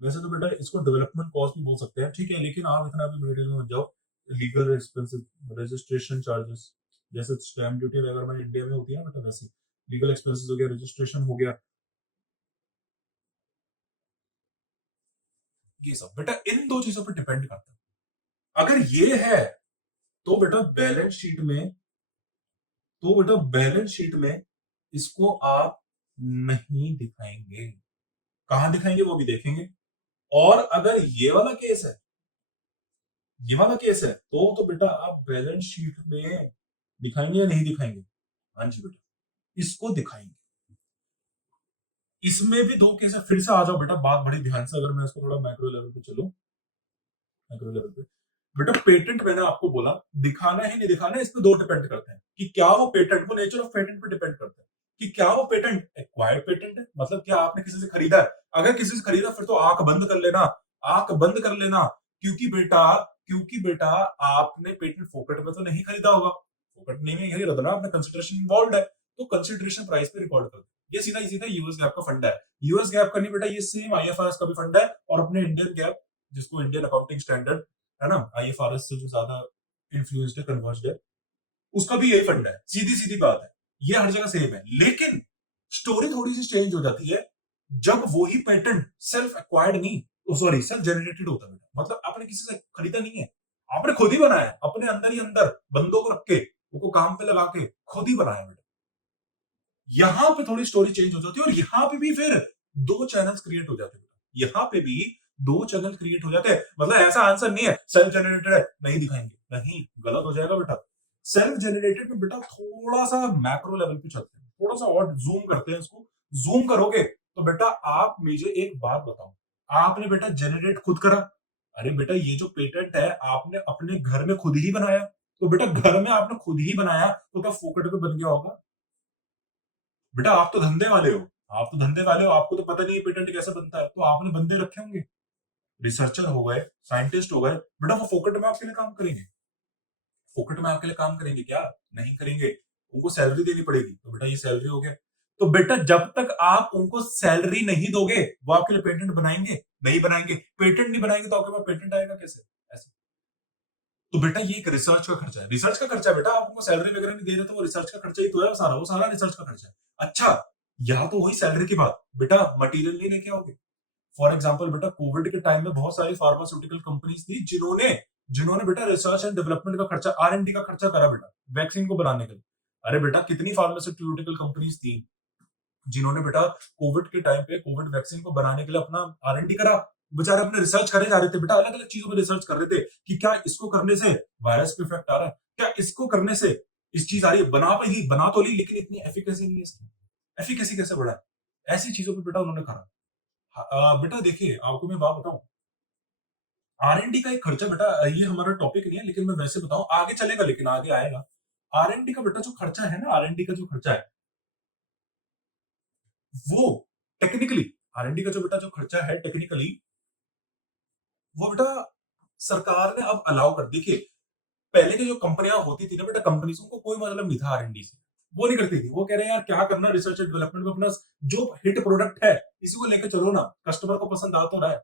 वैसे तो बेटा इसको डेवलपमेंट कॉस्ट भी बोल सकते हैं, ठीक है, लेकिन आप इतना भी डिटेल में मत जाओ। लीगल एक्सपेंसेस, रजिस्ट्रेशन चार्जेस, जैसे स्टैम्प ड्यूटी अगर हमारे इंडिया में होती है ना बेटा, वैसे लीगल एक्सपेंसेस हो गया, रजिस्ट्रेशन हो गया, ये सब बेटा इन दो चीजों पर डिपेंड करता है। अगर ये है तो बेटा बैलेंस शीट में, इसको आप नहीं दिखाएंगे। कहां दिखाएंगे वो भी देखेंगे। और अगर ये वाला केस है तो बेटा आप बैलेंस शीट में दिखाएंगे या नहीं दिखाएंगे? हाँ जी बेटा, इसको दिखाएंगे। इसमें भी दो केस है, फिर से आ जाओ बेटा बात बड़ी ध्यान से, अगर मैं इसको थोड़ा मैक्रो लेवल पे चलूं, मैक्रो लेवल पे बेटा पेटेंट मैंने आपको बोला दिखाना है नहीं दिखाना है, इस पे दो डिपेंड करते हैं कि क्या वो पेटेंट, को नेचर ऑफ पेटेंट पे डिपेंड करता है कि क्या वो पेटेंट एक्वायर्ड पेटेंट है, मतलब क्या आपने किसी से खरीदा है। अगर किसी से खरीदा फिर तो आंख बंद कर लेना, आंख बंद कर लेना। क्योंकि बेटा आपने पेटेंट फोकट में तो नहीं खरीदा होगा, फोकट नहीं खरीदा ना, आपने कंसिडरेशन इन्वॉल्व है, तो कंसिडरेशन प्राइस पे रिकॉर्ड कर दो। ये सीधा सीधा यूएस गैप का फंडा है। यूएस गैप का नहीं बेटा, ये सेम आईएफआरएस का भी फंडा है, और अपने इंडियन गैप, जिसको इंडियन अकाउंटिंग स्टैंडर्ड है ना, आईएफआरएस से जो ज्यादा इन्फ्लुएंस्ड है, कन्वर्ज्ड है, उसका भी यही फंडा है। सीधी सीधी बात है, ये हर जगह सेम है। लेकिन स्टोरी थोड़ी सी चेंज हो जाती है जब वही पेटेंट सेल्फ एक्वायर्ड नहीं, सॉरी सेल्फ जनरेटेड होता है। मतलब आपने किसी से खरीदा नहीं है, आपने खुद ही बनाया है, अपने अंदर ही अंदर बंदों को रख के, उनको काम पे लगा के खुद ही बनाया बेटा। यहां पे थोड़ी स्टोरी चेंज हो जाती है, और यहां पे भी फिर दो चैनल्स क्रिएट हो जाते हैं। यहां पे भी दो चैनल क्रिएट हो जाते हैं। मतलब ऐसा आंसर नहीं है सेल्फ जनरेटेड है नहीं दिखाएंगे, नहीं, गलत हो जाएगा बेटा। सेल्फ जनरेटेड में बेटा थोड़ा सा मैक्रो लेवल पे चलते हैं, थोड़ा सा और जूम करते हैं इसको। जूम करोगे तो बेटा आप मुझे एक बात बताओ, आपने बेटा जनरेट खुद करा, अरे बेटा ये जो पेटेंट है आपने अपने घर में खुद ही बनाया, तो बेटा घर में आपने खुद ही बनाया तो क्या फोकट पे बन गया होगा? बेटा आप तो धंधे वाले हो, आपको तो पता नहीं है पेटेंट कैसे बनता है, तो आपने बंदे रखे होंगे, रिसर्चर हो गए, साइंटिस्ट हो गए, बेटा वो फोकट में आपके लिए काम करेंगे? फोकट में आपके लिए काम करेंगे क्या? नहीं करेंगे, उनको सैलरी देनी पड़ेगी, तो बेटा ये सैलरी हो गया। तो बेटा जब तक आप उनको सैलरी नहीं दोगे वो आपके लिए पेटेंट बनाएंगे नहीं बनाएंगे? पेटेंट नहीं बनाएंगे तो आपके पास पेटेंट आएगा कैसे? ऐसे। तो बेटा ये एक रिसर्च का खर्चा है, रिसर्च का खर्चा है बेटा, आप उनको सैलरी वगैरह नहीं दे रहे तो वो रिसर्च का खर्चा ही तो है, वो सारा रिसर्च का खर्चा है। अच्छा, यहाँ तो वही सैलरी की बात, बेटा मटेरियल नहीं लेके आओगे। फॉर एग्जाम्पल बेटा कोविड के टाइम में बहुत सारी फार्मास्यूटिकल कंपनीज थी जिन्होंने जिन्होंने बेटा रिसर्च एंड डेवलपमेंट का खर्चा, R&D का खर्चा करा बेटा वैक्सीन को बनाने के लिए। अरे बेटा कितनी फार्मास्यूटिकल कंपनीज थी जिन्होंने बेटा कोविड के टाइम पे कोविड वैक्सीन को बनाने के लिए अपना R&D करा। बेचारे अपने रिसर्च करे जा रहे थे बेटा, अलग अलग चीजों में रिसर्च कर रहे थे कि क्या इसको करने से वायरस पे इफेक्ट आ रहा है, क्या इसको करने से इस चीज आ रही है, बना तो ली लेकिन इतनी एफिकेसी नहीं है इसकी, एफिकेसी कैसे बढ़ा है, ऐसी चीजों पे बेटा उन्होंने करा। बेटा देखिए आपको मैं बात बताऊं, R&D का एक खर्चा बेटा, ये हमारा टॉपिक नहीं है लेकिन मैं वैसे बताऊं, आगे चलेगा लेकिन आगे आएगा। R&D का बेटा जो खर्चा है ना, R&D का जो खर्चा है वो टेक्निकली, R&D का जो बेटा जो खर्चा है टेक्निकली, वो बेटा सरकार ने अब अलाउ कर, देखिए पहले की जो कंपनियां होती थी ना बेटा, कंपनीज को कोई मतलब नहीं था R&D से, वो नहीं करती थी, वो कह रहे हैं यार क्या करना रिसर्च एंड डेवलपमेंट में, अपना जो हिट प्रोडक्ट है इसी को लेकर चलो ना, कस्टमर को पसंद आ तो रहा है।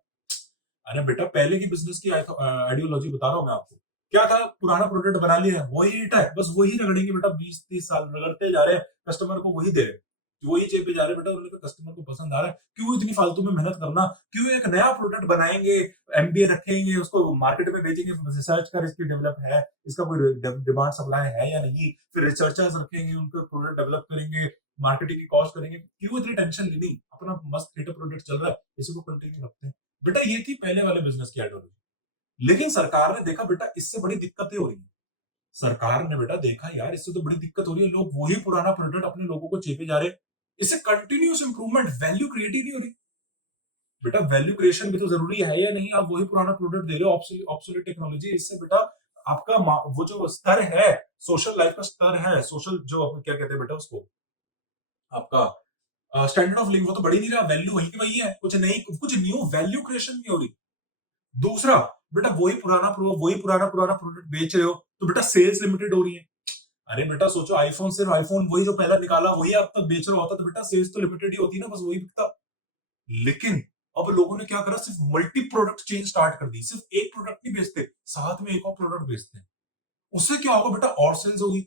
अरे बेटा पहले की बिजनेस की आइडियोलॉजी बता रहा हूं मैं आपको, क्या था, पुराना प्रोडक्ट बना लिया है वही हिट है, बस वही रगड़ेंगे बेटा, 20-30 साल रगड़ते जा रहे हैं, कस्टमर को वही दे रहे हैं, वही चेपे जा रहे हैं बेटा, उन्हें तो कस्टमर को पसंद आ रहा है, क्यों इतनी फालतू में मेहनत करना, क्यों एक नया प्रोडक्ट बनाएंगे, MBA रखेंगे, उसको मार्केट में बेचेंगे, रिसर्च का रिस्क डेवलप है, इसका कोई डिमांड सप्लाई है या नहीं, फिर रिसर्चर्स रखेंगे, उनको प्रोडक्ट डेवलप करेंगे, मार्केटिंग की कॉस्ट करेंगे, क्यों इतनी टेंशन लेनी, अपना मस्त हिट प्रोडक्ट चल रहा है, इसी को कंटिन्यू रखते हैं। बेटा ये थी पहले वाले बिजनेस की आइडियोलॉजी। लेकिन सरकार ने देखा बेटा इससे बड़ी दिक्कतें हो रही है, सरकार ने बेटा देखा यार इससे तो बड़ी दिक्कत हो रही है, लोग वही पुराना प्रोडक्ट अपने लोगों को चेपे जा रहे हैं, इससे कंटिन्यूस इंप्रूवमेंट वैल्यू क्रिएट ही नहीं हो रही। बेटा वैल्यू क्रिएशन भी तो जरूरी है या नहीं? आप वही पुराना प्रोडक्ट दे रहे हो, ऑब्सोलीट टेक्नोलॉजी। इससे बेटा आपका वो जो स्तर है, सोशल लाइफ का स्तर है, सोशल जो क्या कहते हैं बेटा उसको, आपका स्टैंडर्ड ऑफ लिविंग, वो तो बढ़ ही नहीं रहा। वैल्यू वही की वही है, कुछ न्यू वैल्यू क्रिएशन नहीं हो रही। दूसरा, बेटा वही पुराना पुराना प्रोडक्ट बेच रहे हो, तो बेटा सेल्स लिमिटेड हो रही है। अरे बेटा सोचो, आईफोन, सिर्फ आईफोन वही जो पहला निकाला वही आप तक बेच रहा होता, तो बेटा सेल्स तो लिमिटेड ही होती ना, बस वही बिकता। लेकिन अब लोगों ने क्या करा, सिर्फ मल्टी प्रोडक्ट चेन स्टार्ट कर दी। सिर्फ एक प्रोडक्ट नहीं बेचते, साथ में एक और प्रोडक्ट बेचते हैं। उससे क्या होगा बेटा, और सेल्स होगी।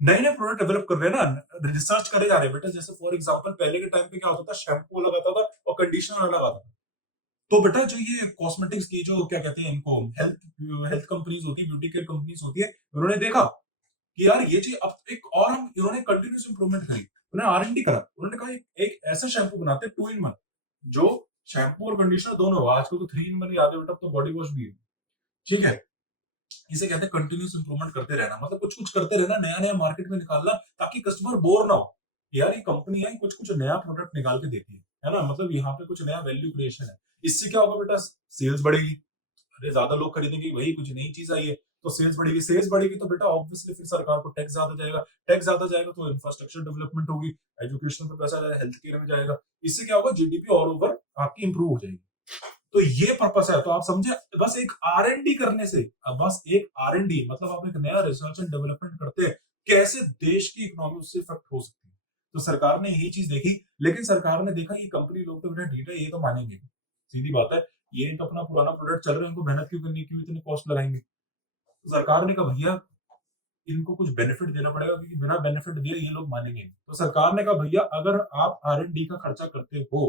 नए नए प्रोडक्ट डेवलप कर रहे हैं ना, रिसर्च करे जा रहे हैं बेटा। जैसे फॉर एग्जांपल पहले के टाइम पे क्या होता था, शैम्पू अलग आता था और कंडीशनर अलग आता था। तो बेटा जो ये कॉस्मेटिक्स की जो क्या कहते हैं इनको, हेल्थ हेल्थ कंपनीज होती है, ब्यूटी केयर कंपनीज होती है, उन्होंने देखा कि यार ये चीज अब एक और हम, इन्होंने कंटिन्यूस इंप्रूवमेंट करी। उन्होंने R&D करा। उन्होंने कहा एक ऐसा शैम्पू बनाते हैं 2 in 1, जो शैम्पू और कंडीशनर दोनों हो। आजकल तो 3 in 1 ही आते हैं बेटा, अब तो बॉडी वॉश भी है। ठीक है, इसे कहते हैं कंटिन्यूस इंप्रूवमेंट करते रहना। मतलब कुछ कुछ करते रहना, नया नया मार्केट में निकालना, ताकि कस्टमर बोर ना हो। यार ये कंपनी है, कुछ कुछ नया प्रोडक्ट निकाल के देती है ना, मतलब यहाँ पे कुछ नया वैल्यू क्रिएशन है। इससे क्या होगा बेटा, सेल्स बढ़ेगी। अरे ज्यादा लोग खरीदेंगे, वही कुछ नई चीज आई है, तो सेल्स बढ़ेगी। सेल्स बढ़ेगी तो बेटा ऑब्वियसली फिर सरकार को टैक्स ज्यादा जाएगा। टैक्स ज्यादा जाएगा तो इंफ्रास्ट्रक्चर डेवलपमेंट होगी, एजुकेशन पे पैसा जाएगा, हेल्थ केयर में जाएगा। इससे क्या होगा, जीडीपी और ओवर आपकी इंप्रूव हो जाएगी। तो ये पर्पस है। तो आप समझे, बस एक R&D करने से, बस एक R&D मतलब आप एक नया रिसर्च एंड डेवलपमेंट करते हैं, कैसे देश की इकोनॉमी उससे इफेक्ट हो सकती है। तो सरकार ने यही चीज देखी, लेकिन सरकार ने देखा ये कंपनी लोग तो बेटा ढीठ है, ये तो मानेंगे, सीधी बात है। ये तो अपना पुराना प्रोडक्ट चल रहे हैं, इनको मेहनत क्यों करनी, क्यों इतनी कॉस्ट लगाएंगे। तो सरकार ने कहा भैया इनको कुछ बेनिफिट देना पड़ेगा, क्योंकि बिना बेनिफिट दिए ये लोग मानेंगे नहीं। तो सरकार ने कहा भैया अगर आप R&D का खर्चा करते हो,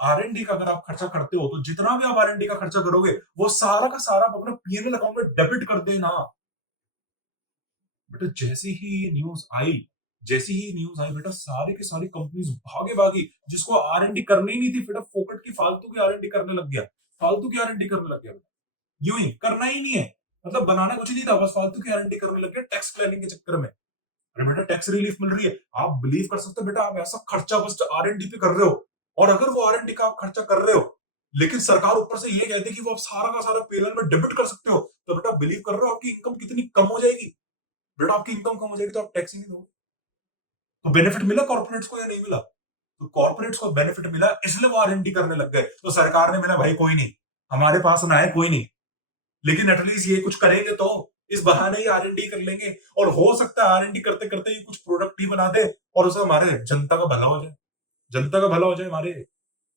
R&D का अगर आप खर्चा करते हो, तो जितना भी आप R&D का खर्चा करोगे, वो सारा का सारा आप अपने P&L अकाउंट में डेबिट कर देना। बेटा जैसी ही न्यूज आई बेटा, सारी की सारी कंपनीज भागे भागी। जिसको R&D करनी ही नहीं थी बेटा, फोकट की फालतू की R&D करने लग गया। फालतू की R&D करने लग गया, यूं ही करना ही नहीं है, मतलब बनाना कुछ नहीं था, बस फालतू की R&D करने लग गया टैक्स प्लानिंग के चक्कर में। अरे बेटा टैक्स रिलीफ मिल रही है, आप बिलीव कर सकते हो बेटा, आप ऐसा खर्चा बस R&D पे कर रहे हो। और अगर वो R&D का आप खर्चा कर रहे हो, लेकिन सरकार ऊपर से ये कहती है कि वो आप सारा का सारा P&L में डेबिट कर सकते हो, तो बेटा बिलीव कर रहे हो आपकी इनकम कितनी कम हो जाएगी। बेटा आपकी इनकम कम हो जाएगी तो आप टैक्स ही नहीं दोगे। तो बेनिफिट मिला कॉर्पोरेट्स को या नहीं मिला? तो कॉर्पोरेट्स को बेनिफिट मिला, इसलिए वो R&D करने लग गए। तो सरकार ने मिला भाई कोई नहीं, हमारे पास ना है कोई नहीं, लेकिन एटलीस्ट ये कुछ करेंगे तो इस बहाने ही R&D कर लेंगे। और हो सकता है R&D करते करते ही कुछ प्रोडक्ट ही बना दे और उससे हमारे जनता का भला हो जाए, जनता का भला हो जाए हमारे।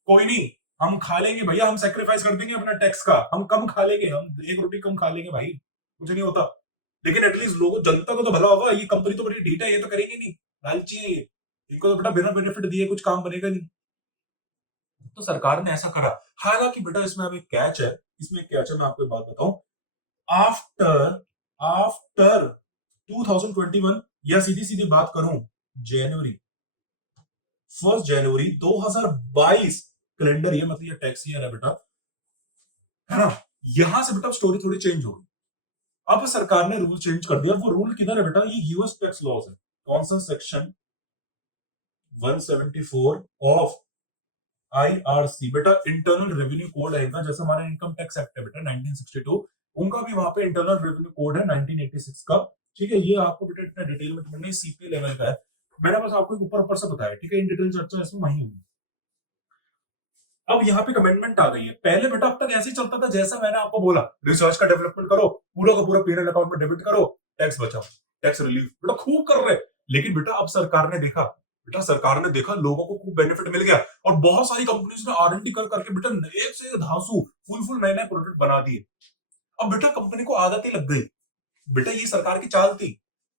कोई नहीं, हम खा लेंगे भैया, हम सेक्रीफाइस कर देंगे अपना टैक्स का, हम कम खा लेंगे, हम एक रोटी कम खा लेंगे भाई, कुछ नहीं होता। लेकिन एटलीस्ट लोगों जनता को तो भला होगा। ये कंपनी तो बड़ी ढीठ है, ये तो करेंगे नहीं, लालची है ये, इनको तो बेटा बिना बेनिफिट दिए कुछ काम बनेगा नहीं। तो सरकार ने ऐसा करा। हालांकि बेटा इसमें अब एक कैच है, इसमें एक कैच है, मैं आपको एक बात बताऊं। आफ्टर आफ्टर 2021, या सीधी सीधी बात करूं, जनवरी 1 जनवरी 2022 कैलेंडर ईयर, मतलब ये टैक्स ईयर है बेटा, है ना। यहां से बेटा स्टोरी थोड़ी चेंज हो गई। अब सरकार ने रूल चेंज कर दिया। वो रूल किधर है बेटा, ये यूएस टैक्स लॉज है। कौन सा सेक्शन 174 ऑफ IRC बेटा, इंटरनल रेवेन्यू कोड है इनका। जैसे हमारा इनकम टैक्स एक्ट है बेटा 1962, उनका भी वहां पे इंटरनल रेवेन्यू कोड है 1986 का। ठीक है, ये आपको बेटा इतना डिटेल में नहीं, CPA लेवल का है। मैंने बस आपको ऊपर ऊपर से बताया, ठीक है, इन डिटेल चर्चा इसमें वही होगी। अब यहाँ पे अमेंडमेंट आ गई है। पहले बेटा अब तक ऐसे ही चलता था, जैसा मैंने आपको बोला, रिसर्च का डेवलपमेंट करो, पूरा का पूरा P&L अकाउंट में डेबिट करो, टैक्स बचाओ, टैक्स रिलीफ बेटा खूब कर रहे। लेकिन बेटा अब सरकार ने देखा लोगों को खूब बेनिफिट मिल गया, और बहुत सारी कंपनीज ने R&D कर करके बेटा एक से धांसू फुल नए नए प्रोडक्ट बना दिए। अब बेटा कंपनी को आदत ही लग गई। बेटा ये सरकार की चाल थी।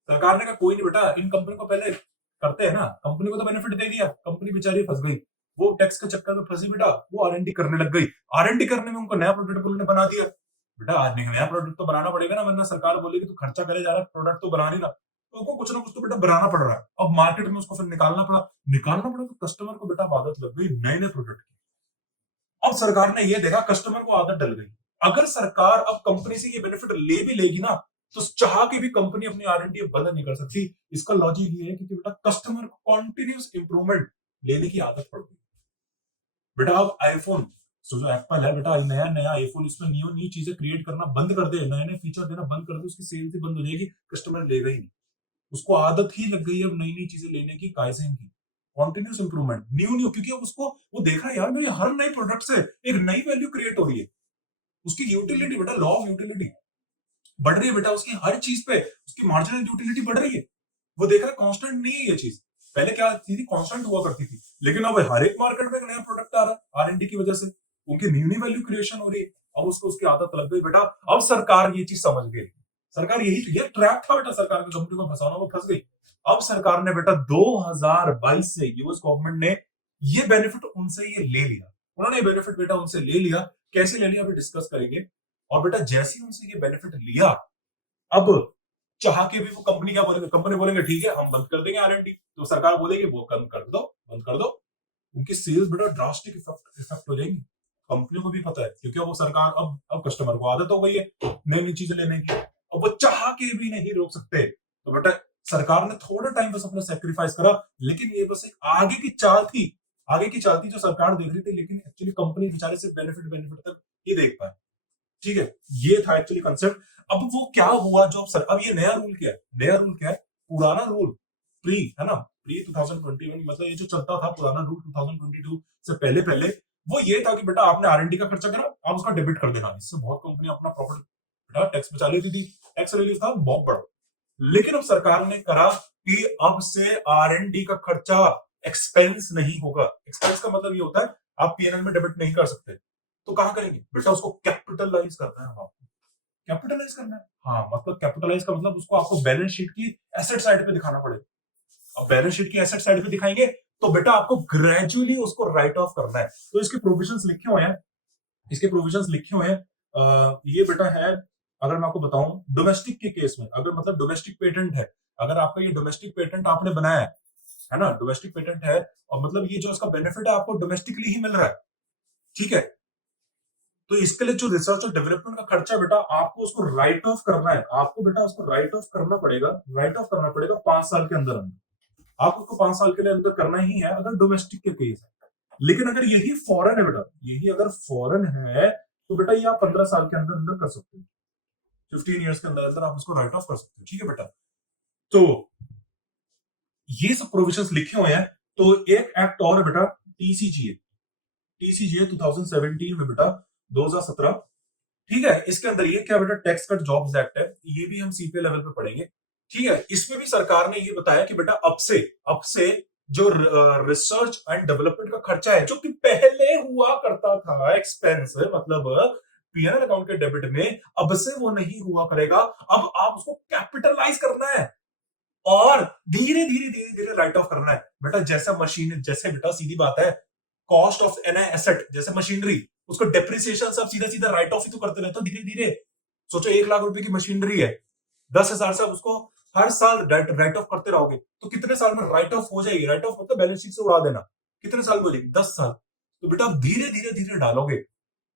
सरकार ने कहा कोई नहीं बेटा, इन कंपनी को पहले करते हैं ना, कंपनी को तो बेनिफिट दे दिया, कंपनी बेचारी फंस गई, वो टैक्स के चक्कर में फंसी बेटा, वो R&D करने लग गई। R&D करने में उनको नया प्रोडक्ट उन्होंने बना दिया। बेटा नया प्रोडक्ट तो बनाना पड़ेगा ना, वरना सरकार बोलेगी तू खर्चा करे जा रहा है, प्रोडक्ट तो बना नहीं रहा। तो उनको कुछ ना कुछ तो बेटा बनाना पड़ रहा है। अब मार्केट में उसको फिर निकालना पड़ा तो कस्टमर को बेटा आदत लग गई नए नए प्रोडक्ट की। अब सरकार ने ये देखा कस्टमर को आदत डल गई। अगर सरकार अब कंपनी से ये बेनिफिट ले भी लेगी ना, तो चाह के भी कंपनी अपनी R&D बंद नहीं कर सकती। इसका लॉजिक ये है कि बेटा कस्टमर को कॉन्टिन्यूस इंप्रूवमेंट लेने की आदत पड़ गई। बेटा अब आईफोन तो जो एप्पल है बेटा नया नया आईफोन इसमें न्यू न्यू चीजें क्रिएट करना बंद कर दे, नए नए फीचर देना बंद कर दे, उसकी सेल ही बंद हो जाएगी, कस्टमर लेगा ही नहीं। उसको आदत ही लग गई है अब नई नई चीजें लेने की, काइजेन की, कॉन्टिन्यूस इंप्रूवमेंट, न्यू न्यू, क्योंकि अब उसको वो देख रहा है यार मेरे हर नए प्रोडक्ट से एक नई वैल्यू क्रिएट हो रही है। उसकी यूटिलिटी बेटा, लॉ ऑफ यूटिलिटी बढ़ रही है बेटा, उसकी हर चीज पे उसकी मार्जिनल यूटिलिटी बढ़ रही है। वो देख रहा है कांस्टेंट नहीं है ये चीज, पहले क्या थी कांस्टेंट हुआ करती थी, लेकिन अब हर एक मार्केट में एक नया प्रोडक्ट आ रहा है आर एंड डी की वजह से, उनकी न्यू न्यू वैल्यू क्रिएशन हो रही है। अब उसको उसकी आदत लग गई बेटा, अब सरकार ये चीज समझ गई, सरकार यही ये ट्रैप था बेटा, सरकार की कंपनी को फंसाना, वो फंस गई। अब सरकार ने बेटा 2022 से यूएस गवर्नमेंट ने ये बेनिफिट उनसे ये ले लिया, उन्होंने ये बेनिफिट बेटा उनसे ले लिया। कैसे ले लिया अभी डिस्कस करेंगे। और बेटा जैसे ही उनसे ये बेनिफिट लिया, अब चाह के भी वो कंपनी क्या बोलेंगे, कंपनी बोलेंगे ठीक है हम बंद कर देंगे आर एंड डी, तो सरकार बोलेगी वो कम कर दो, बंद कर दो, उनकी सेल्स बेटा ड्रास्टिक इफेक्ट हो जाएंगी। कंपनियों को भी पता है, क्योंकि वो सरकार अब कस्टमर को आदत हो गई है नई नई चीजें लेने की, अब वो चाह के भी नहीं रोक सकते। तो बेटा सरकार ने थोड़ा टाइम बस अपना सेक्रीफाइस करा, लेकिन ये बस एक आगे की चाल थी, आगे की चाल थी जो सरकार देख रही थी, लेकिन एक्चुअली कंपनी बेचारे सिर्फ बेनिफिट बेनिफिट तक ही देख पाए। ठीक है, ये था एक्चुअली कंसेप्ट। अब वो क्या हुआ जो अब ये नया रूल क्या है, नया रूल क्या है, पुराना रूल प्री है ना, प्री 2021, मतलब ये जो चलता था पुराना रूल 2022 से पहले पहले, वो ये था कि बेटा आपने आरएनडी का खर्चा करा, आप उसका डेबिट कर देना, इससे बहुत कंपनी अपना प्रॉफिट बेटा टैक्स बचा लेती थी, टैक्स रिलीफ था बहुत बड़ा। लेकिन अब सरकार ने करा कि अब से आरएनडी का खर्चा एक्सपेंस नहीं होगा। एक्सपेंस का मतलब ये होता है आप पीएनएल में डेबिट नहीं कर सकते, तो कहां करेंगे बेटा, उसको कैपिटलाइज करना है, आपको कैपिटलाइज करना है। हाँ मतलब कैपिटलाइज का मतलब उसको आपको बैलेंस शीट की एसेट साइड पे दिखाना पड़ेगा। अब बैलेंस शीट की एसेट साइड पे दिखाएंगे तो बेटा आपको ग्रेजुअली उसको राइट ऑफ करना है। तो इसके प्रोविजंस लिखे हुए हैं, इसके प्रोविजंस लिखे हुए हैं। ये बेटा है, अगर मैं आपको बताऊं डोमेस्टिक के केस में, अगर मतलब डोमेस्टिक पेटेंट है, अगर आपका ये डोमेस्टिक पेटेंट आपने बनाया है ना, डोमेस्टिक पेटेंट है, और मतलब ये जो इसका बेनिफिट है आपको डोमेस्टिकली ही मिल रहा है, ठीक है, तो इसके लिए जो रिसर्च और डेवलपमेंट का खर्चा बेटा आपको उसको राइट ऑफ करना है, आपको बेटा उसको राइट ऑफ करना पड़ेगा, राइट ऑफ करना पड़ेगा 5 साल के अंदर अंदर, आपको उसको 5 साल के लिए अंदर करना ही है अगर डोमेस्टिक के केस है। लेकिन अगर यही फॉरेन है बेटा, यही अगर फॉरेन है तो बेटा ये आप 15 साल के अंदर अंदर कर सकते हो, 15 ईयर्स के अंदर अंदर आप उसको राइट ऑफ कर सकते हो, ठीक है बेटा। तो ये सब प्रोविजंस लिखे हुए हैं। तो एक एक्ट और है बेटा, टीसीजीए, टीसीजीए 2017 में बेटा 2017, ठीक है, इसके अंदर ये क्या बेटा, टैक्स कट जॉब्स एक्ट है, ये भी हम सीपीए लेवल पे पढ़ेंगे, ठीक है। इसमें भी सरकार ने ये बताया कि बेटा अब से जो रिसर्च एंड डेवलपमेंट का खर्चा है जो कि पहले हुआ करता था एक्सपेंस, मतलब पीएनएल अकाउंट के डेबिट में, अब से वो नहीं हुआ करेगा, अब आप उसको कैपिटलाइज करना है और धीरे धीरे धीरे धीरे राइट ऑफ करना है बेटा। जैसा मशीन, जैसे बेटा सीधी बात है, कॉस्ट ऑफ एन एसेट जैसे मशीनरी, उसको डेप्रिसिएशन सब सीधा सीधा राइट ऑफ ही तो करते रहते हो धीरे धीरे। सोचो 1 लाख रुपए की मशीनरी है, 10,000 से उसको हर साल राइट ऑफ करते रहोगे तो कितने साल में राइट ऑफ हो जाएगी, राइट ऑफ मतलब बैलेंस शीट से उड़ा देना, कितने साल में हो जाएगी, 10 साल। तो बेटा धीरे धीरे धीरे डालोगे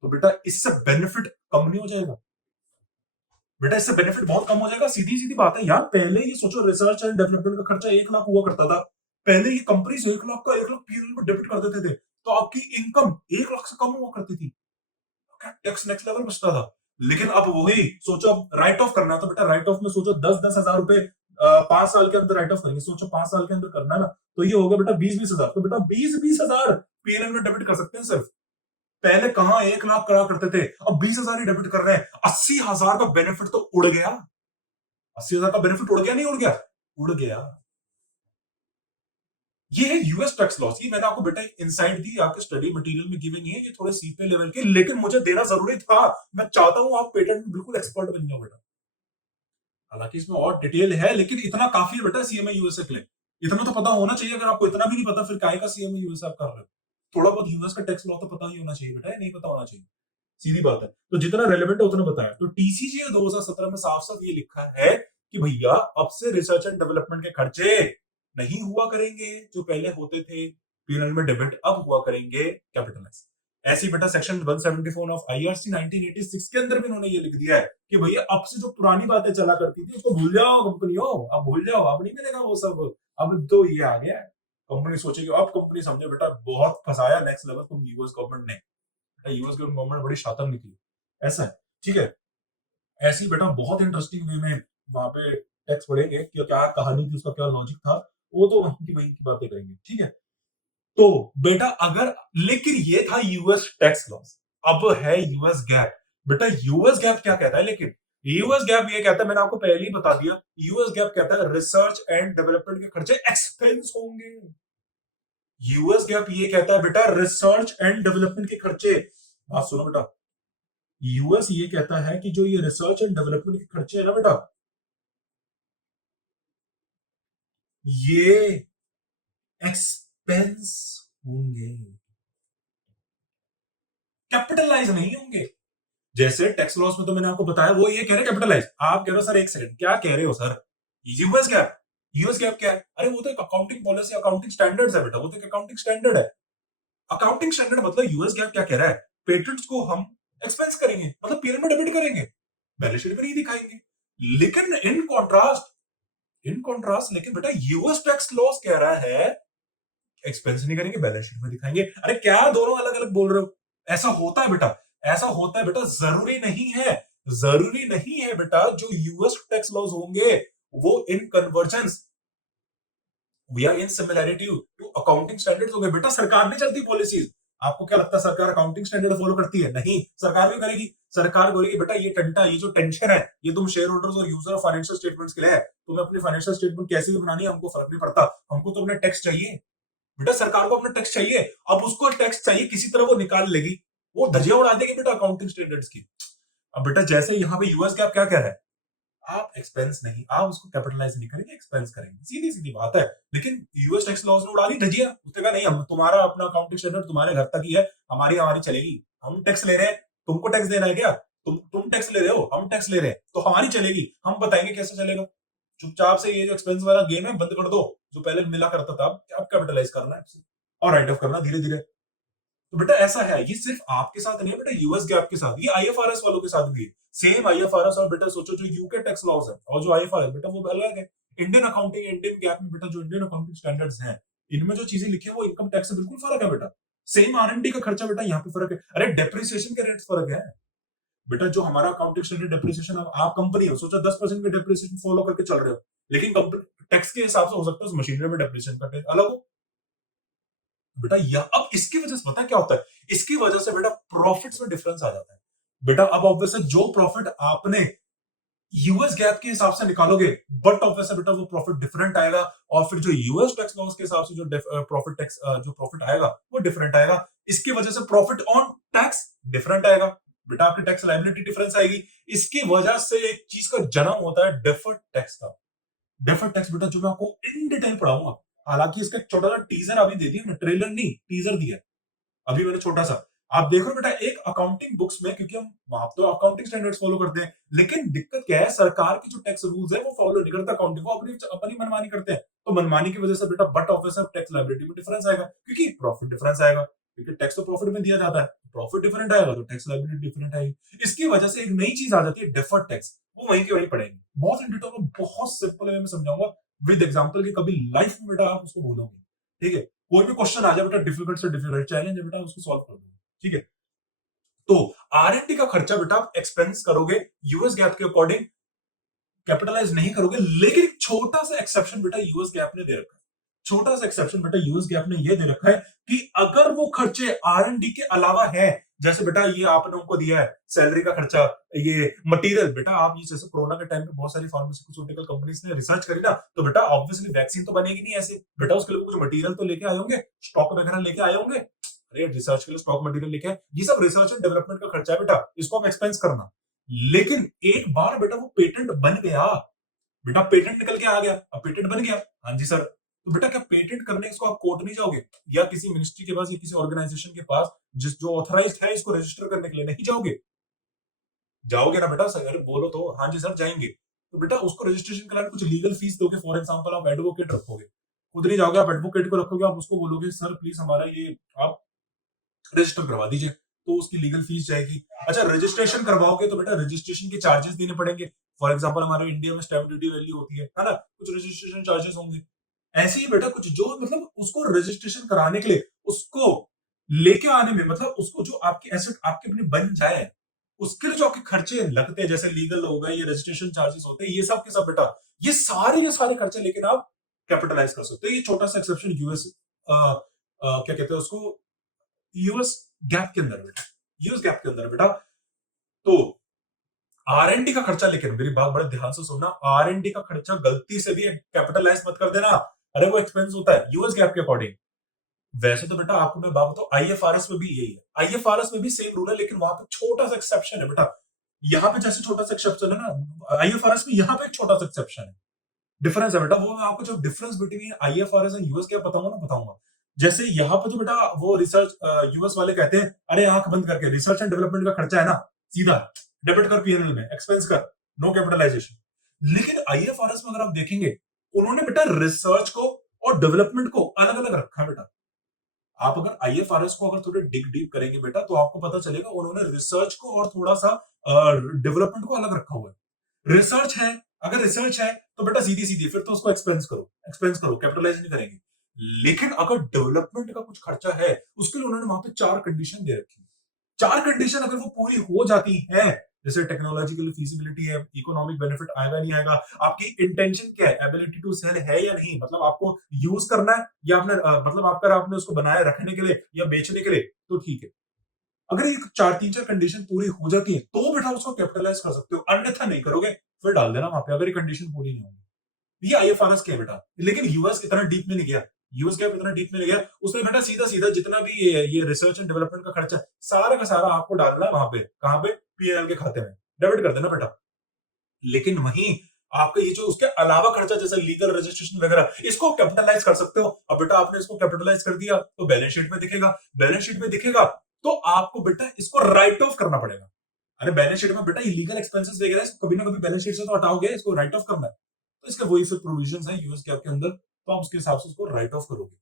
तो बेटा इससे बेनिफिट कम नहीं हो जाएगा, बेटा इससे बेनिफिट बहुत कम हो जाएगा, सीधी सीधी बात है यार। पहले ये सोचो रिसर्च एंड डेवलपमेंट का खर्चा 1 लाख हुआ करता था, पहले ये कंपनीज 1 लाख का 1 लाख पीएनएल में डेबिट कर देते थे, तो आपकी इनकम 1 लाख से कम हुआ करती थी, टैक्स नेक्स्ट लेवल बचता था। लेकिन अब वही सोचो राइट ऑफ करना, तो बेटा राइट ऑफ में सोचो 10-10 हजार रुपए 5 साल के अंदर राइट ऑफ करेंगे, सोचो 5 साल के अंदर करना है ना, तो ये होगा बेटा 20-20 हजार, तो बेटा 20-20 हजार पीएनएल में डेबिट कर सकते हैं सिर्फ। पहले कहां 1 लाख करा करते थे, अब 20 हजार ही डेबिट कर रहे हैं, 80 हजार का बेनिफिट तो उड़ गया, 80 हजार का बेनिफिट उड़ गया, नहीं उड़ गया, उड़ गया। ये है यूएस टैक्स लॉस, ये मैंने आपको बेटा इनसाइट दी, आपके स्टडी मटेरियल में गिवन नहीं है, ये थोड़े सीपीए लेवल के, लेकिन मुझे देना जरूरी था, मैं चाहता हूं आप पेटेंट में बिल्कुल एक्सपर्ट बन जाओ बेटा। हालांकि इसमें और डिटेल है, लेकिन इतना काफी है बेटा सीएमए यूएसए के लिए, इतना तो पता होना चाहिए। अगर आपको इतना भी नहीं पता फिर काहे का सीएमए यूएसए आप कर रहे हो, थोड़ा बहुत यूएस का टैक्स लॉ तो पता ही होना चाहिए बेटा, नहीं पता होना चाहिए, सीधी बात है। तो जितना रेलेवेंट है उतना बताया। तो टीसीजे 2017 में साफ साफ ये लिखा है कि भैया अब से रिसर्च एंड डेवलपमेंट के खर्चे नहीं हुआ करेंगे जो पहले होते थे पीएनएल में डेबिट, अब हुआ करेंगे कैपिटलाइज। ऐसे ही बेटा सेक्शन 174 ऑफ आईआरसी 1986 के अंदर भी उन्होंने ये लिख दिया है कि भैया अब से जो पुरानी बातें चला करती थी उसको भूल जाओ कंपनियों, अब भूल जाओ, अब नहीं मिलेगा वो सब, अब तो ये आ गया है। कंपनी सोचेगी, अब कंपनी समझे बेटा बहुत फंसाया नेक्स्ट लेवल तुम यूएस गवर्नमेंट ने, यूएस गवर्नमेंट बड़ी शातिर निकली, ऐसा है, ठीक है। ऐसे ही बेटा बहुत इंटरेस्टिंग वे में वहां पे टैक्स पढ़ेंगे कि क्या कहानी थी, उसका क्या लॉजिक था, वो तो वहीं की बातें करेंगे, ठीक है। तो बेटा अगर, लेकिन ये था यूएस टैक्स लॉस, अब है यूएस गैप। बेटा यूएस गैप क्या कहता है, लेकिन यूएस गैप ये कहता है, मैंने आपको पहले ही बता दिया, यूएस गैप कहता है रिसर्च एंड डेवलपमेंट के खर्चे एक्सपेंस होंगे। यूएस गैप ये कहता है बेटा रिसर्च एंड डेवलपमेंट के खर्चे, बात सुनो बेटा, यूएस ये कहता है कि जो ये रिसर्च एंड डेवलपमेंट के खर्चे है ना बेटा, ये एक्सपेंस होंगे, कैपिटलाइज नहीं होंगे। जैसे टैक्स लॉस में तो मैंने आपको बताया, वो ये कह रहे कैपिटलाइज, आप कह रहे हो सर एक सेकंड क्या कह रहे हो sir, US gap, US gap क्या है, अरे वो तो एक अकाउंटिंग पॉलिसी अकाउंटिंग स्टैंडर्ड्स है बेटा, वो तो एक अकाउंटिंग स्टैंडर्ड है। अकाउंटिंग स्टैंडर्ड मतलब यूएस गैप क्या कह रहा है, पेटेंट्स को हम एक्सपेंस करेंगे, मतलब पीरियड में डेबिट करेंगे, बैलेंस शीट पर ही दिखाएंगे। लेकिन इन कॉन्ट्रास्ट लेकिन बेटा यूएस टैक्स लॉस कह रहा है एक्सपेंस नहीं करेंगे, बैलेंस शीट में दिखाएंगे। अरे क्या दोनों अलग अलग बोल रहे हो, ऐसा होता है बेटा, ऐसा होता है बेटा, जरूरी नहीं है, जरूरी नहीं है बेटा, जो यूएस टैक्स लॉज होंगे वो in convergence we are in similarity to accounting standards हो गए। बेटा सरकार नहीं चलती पॉलिसीज, आपको क्या लगता है सरकार अकाउंटिंग स्टैंडर्ड फॉलो करती है, नहीं, सरकार भी करेगी, सरकार बोलेगी बेटा ये टंटा, ये जो टेंशन है, ये तुम शेयर होल्डर्स और यूजर ऑफ फाइनेंशियल स्टेटमेंट्स के लिए है, तुम्हें अपनी फाइनेंशियल स्टेटमेंट कैसी भी बनानी है, हमको फर्क नहीं पड़ता, हमको तो अपने टैक्स चाहिए। बेटा सरकार को अपना टैक्स चाहिए, अब उसको टैक्स चाहिए, किसी तरह वो निकाल लेगी, वो धजिया उड़ा देगी बेटा अकाउंटिंग स्टैंडर्ड्स की। अब बेटा जैसे यहाँ पे यूएस गैप क्या कह रहा है, आप एक्सपेंस नहीं, आप उसको कैपिटलाइज नहीं करेंगे, एक्सपेंस करेंगे, सीधी सीधी बात है। लेकिन यूएस टैक्स लॉज ने उड़ा दी धजिया, उसने कहा नहीं, हम तुम्हारा अपना अकाउंटिंग स्टैंडर्ड तुम्हारे घर तक ही है, हमारी हमारी चलेगी, हम टैक्स ले रहे हैं, तुमको टैक्स देना है क्या, तुम टैक्स ले रहे हो, हम टैक्स ले रहे हैं, तो हमारी चलेगी, हम बताएंगे कैसे चलेगा, चुपचाप से ये जो एक्सपेंस वाला गेम है बंद कर दो, जो पहले मिला करता था, अब कैपिटलाइज करना है और राइट ऑफ करना धीरे धीरे। तो बेटा ऐसा है, ये सिर्फ आपके साथ नहीं है बेटा, यूएस गैप के साथ, ये आईएफआरएस वालों के साथ भी है, सेम आईएफआरएस। और बेटा सोचो जो यूके टैक्स लॉज है और जो आईएफआरएस बेटा वो अलग है। इंडियन अकाउंटिंग इंडियन गैप में बेटा जो इंडियन अकाउंटिंग स्टैंडर्ड्स हैं, इनमें जो चीजें लिखी है वो इनकम टैक्स से बिल्कुल फर्क है बेटा। सेम आरएनडी का खर्चा बेटा यहाँ पे फर्क है, अरे डेप्रिसिएशन के रेट्स फर्क है बेटा। जो हमारा अकाउंटिंग स्टैंडर्ड डेप्रिसिएशन, आप कंपनी हो, सोचा 10% के डेप्रिसिएशन फॉलो करके चल रहे हो, लेकिन टैक्स के हिसाब से हो सकता है उस मशीनरी में डेप्रिसिएशन का अलग हो बेटा। या अब इसकी वजह से पता है क्या होता है, इसकी वजह से बेटा प्रॉफिट्स में डिफरेंस आ जाता है बेटा। अब ऑब्वियसली जो प्रॉफिट आपने यूएस गैप के हिसाब से निकालोगे, बट ऑब्वियसली बेटा वो प्रॉफिट डिफरेंट आएगा, और फिर जो यूएस टैक्स लॉस के हिसाब से जो प्रॉफिट आएगा वो डिफरेंट आएगा। इसकी वजह से प्रॉफिट ऑन टैक्स डिफरेंट आएगा बेटा, आपकी टैक्स लायबिलिटी डिफरेंस आएगी। इसकी वजह से एक चीज का जन्म होता है डेफर्ड टैक्स का। डेफर्ड टैक्स बेटा जो मैं आपको इन डिटेल पढ़ाऊंगा, हालांकि इसका एक छोटा सा टीजर अभी दे दिया, ट्रेलर नहीं टीजर दिया अभी मैंने छोटा सा। आप देखो बेटा एक अकाउंटिंग बुक्स में, क्योंकि हम वहां तो अकाउंटिंग स्टैंडर्ड्स फॉलो करते हैं, लेकिन दिक्कत क्या है, सरकार की जो टैक्स रूल्स है वो फॉलो नहीं करता, अकाउंटिंग को अपनी अपनी मनमानी करते हैं। तो मनमानी की वजह से बेटा बट ऑफिसर टैक्स लायबिलिटी में डिफरेंस आएगा, क्योंकि प्रॉफिट डिफरेंस आएगा, क्योंकि टैक्स तो प्रॉफिट में दिया जाता है, प्रॉफिट डिफरेंट आएगा तो टैक्स लायबिलिटी डिफरेंट आएगी। इसकी वजह से एक नई चीज आ जाती है डेफर्ड टैक्स, वो वहीं की वहीं पड़ेगी, बहुत इन डिटेल में बहुत सिंपल वे में समझाऊंगा विद एग्जांपल की, कभी लाइफ में बेटा आप उसको बोलोगे, ठीक है। कोई भी क्वेश्चन आ जाए बेटा डिफिकल्ट से डिफिकल्ट चैलेंज है बेटा, उसको सॉल्व कर दो, ठीक है। तो आरएनडी का खर्चा बेटा आप एक्सपेंस करोगे, यूएस गैप के अकॉर्डिंग कैपिटलाइज नहीं करोगे, लेकिन एक छोटा सा एक्सेप्शन बेटा यूएस गैप ने दे रखा है, छोटा सा एक्सेप्शन बेटा यूएस गैप ने ये दे रखा है कि अगर वो खर्चे आरएनडी के अलावा है, जैसे बेटा ये आपने उनको दिया है सैलरी का खर्चा, ये मटेरियल बेटा, आप ये जैसे कोरोना के टाइम पे बहुत सारी फार्मास्यूटिकल कंपनीज ने रिसर्च करी ना, तो बेटा ऑब्वियसली वैक्सीन तो बनेगी नहीं ऐसे, बेटा उसके लिए कुछ मटेरियल तो लेके आए होंगे, स्टॉक वगैरह लेके आए होंगे, अरे रिसर्च के लिए स्टॉक मटेरियल लेके आए, ये सब रिसर्च एंड डेवलपमेंट का खर्चा है बेटा, इसको आप एक्सपेंस करना। लेकिन एक बार बेटा वो पेटेंट बन गया, बेटा पेटेंट निकल के आ गया, अब पेटेंट बन गया, हाँ जी सर, तो बेटा क्या पेटेंट करने इसको आप कोर्ट नहीं जाओगे, या किसी मिनिस्ट्री के पास या किसी ऑर्गेनाइजेशन के पास जिस जो ऑथराइज्ड है इसको रजिस्टर करने के लिए, नहीं जाओगे, जाओगे ना बेटा, अगर बोलो तो हाँ जी सर जाएंगे, तो बेटा उसको रजिस्ट्रेशन कराने कुछ लीगल फीस दोगे, फॉर एग्जांपल आप एडवोकेट रखोगे, खुद नहीं जाओगे, आप एडवोकेट को रखोगे, आप उसको बोलोगे सर प्लीज हमारा ये आप रजिस्टर करवा दीजिए, तो उसकी लीगल फीस जाएगी। अच्छा रजिस्ट्रेशन करवाओगे तो बेटा रजिस्ट्रेशन के चार्जेस देने पड़ेंगे, फॉर एग्जांपल हमारे इंडिया में स्टैम्प ड्यूटी वैल्यू होती है ना, कुछ रजिस्ट्रेशन चार्जेस होंगे, ऐसे ही बेटा कुछ जो मतलब उसको रजिस्ट्रेशन कराने के लिए उसको लेके आने में मतलब उसको जो आपके एसेट आपके अपने बन जाए, उसके लिए जो आपके खर्चे लगते हैं, जैसे लीगल हो गए, ये रजिस्ट्रेशन चार्जेस होते हैं, ये सब के सब बेटा, ये सारे के सारे खर्चे लेकिन आप कैपिटलाइज कर सकते हो। ये छोटा सा एक्सेप्शन यूएस क्या कहते हैं उसको, यूएस गैप के अंदर बेटा, यूएस गैप के अंदर बेटा। तो आरएनडी का खर्चा, लेकिन मेरी बात बड़े ध्यान से सुनना, आरएनडी का खर्चा गलती से भी कैपिटलाइज मत कर देना। अरे वो एक्सपेंस होता है यूएस गैप के अकॉर्डिंग। वैसे तो बेटा आपको मैं बात बताऊं, आईएफआरएस में भी यही है, आईएफआरएस में भी सेम रूल है, लेकिन वहां पे छोटा सा एक्सेप्शन है बेटा। यहाँ पे जैसे छोटा सा एक्सेप्शन है ना आईएफआरएस में, यहाँ पे एक छोटा सा एक्सेप्शन है, डिफरेंस है बेटा। वो मैं आपको जो difference between IFRS and US क्या बताऊंगा ना, बताऊंगा। जैसे यहाँ पे तो बेटा वो रिसर्च यूएस वाले कहते हैं, अरे आंख बंद करके रिसर्च एंड डेवलपमेंट का खर्चा है ना, सीधा डेबिट कर पीएनएल में, एक्सपेंस कर, नो कैपिटलाइजेशन। लेकिन आईएफआरएस में अगर आप देखेंगे, उन्होंने बेटा रिसर्च को और डेवलपमेंट को अलग अलग रखा है बेटा। आप अगर आईएफआरएस को अगर थोड़े डिग डीप करेंगे बेटा, तो आपको पता चलेगा उन्होंने रिसर्च को और थोड़ा सा डेवलपमेंट को अलग रखा हुआ है। रिसर्च है, अगर रिसर्च है तो बेटा सीधी सीधी फिर तो उसको एक्सपेंस करो, कैपिटलाइज नहीं करेंगे। लेकिन अगर डेवलपमेंट का कुछ खर्चा है, उसके लिए उन्होंने वहां पे 4 कंडीशन दे रखी है। 4 कंडीशन अगर वो पूरी हो जाती है, जैसे टेक्नोलॉजिकल फीजिबिलिटी है, इकोनॉमिक बेनिफिट आएगा नहीं आएगा, आपकी इंटेंशन क्या है, एबिलिटी टू सेल है या नहीं, मतलब आपको यूज करना है या आपने मतलब आपने उसको बनाए रखने के लिए या बेचने के लिए, तो ठीक है। अगर ये तीन चार कंडीशन पूरी हो जाती है, तो बेटा उसको कैपिटलाइज कर सकते हो, अन्यथा नहीं करोगे, फिर डाल देना वहां पे, अगर ये कंडीशन पूरी नहीं होगी। ये आईएफआरएस क्या है बेटा, लेकिन यूएस इतना डीप में नहीं गया, यूएस गैप इतना डीप में नहीं गया। उसने बेटा सीधा सीधा जितना भी ये रिसर्च एंड डेवलपमेंट का खर्चा, सारा का सारा आपको डालना है वहां पे, कहां पे, पीएनएल के खाते में डेबिट कर देना बेटा। लेकिन वहीं आपका ये जो उसके अलावा खर्चा, जैसे लीगल रजिस्ट्रेशन वगैरह, इसको कैपिटलाइज कर सकते हो। अब बेटा आपने इसको कैपिटलाइज कर दिया तो बैलेंस शीट में दिखेगा, बैलेंस शीट में दिखेगा तो आपको बेटा इसको राइट ऑफ करना पड़ेगा। अरे बैलेंस शीट में बेटा इलीगल एक्सपेंसेस वगैरह इसको कभी ना कभी बैलेंस शीट से तो हटाओगे, इसको राइट ऑफ करना है। तो इसके वही सब प्रोविजंस है यूएस कैप के अंदर, तो आप उसके हिसाब से उसको राइट ऑफ करोगे।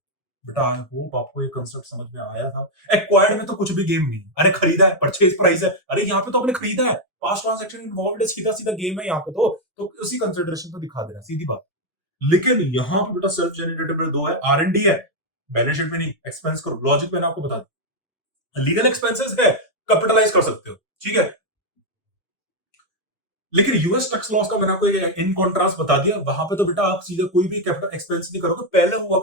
बेटा आई होप आपको ये कंसेप्ट समझ में आया था। एक्वायर्ड में तो कुछ भी गेम नहीं है, अरे खरीदा है, परचेज प्राइस है, अरे यहाँ पे तो आपने खरीदा है, पास्ट ट्रांजैक्शन इन्वॉल्वड है, सीधा सीधा गेम है यहाँ पे, तो उसी कंसिडरेशन पे दिखा देना, सीधी बात। लेकिन यहाँ पे बेटा सेल्फ जेनरेटेड में दो है, आरएनडी है, बैलेंस शीट में नहीं, एक्सपेंस करो, लॉजिक मैंने आपको बता दिया। लीगल एक्सपेंसेस है, कैपिटलाइज कर सकते हो, ठीक है। लेकिन यूएस टैक्स लॉस का मैंने आपको इन कॉन्ट्रास्ट बता दिया, वहां पे तो बेटा आप सीधे कोई भी कैपिटल एक्सपेंस नहीं करोगे, पहले हुआ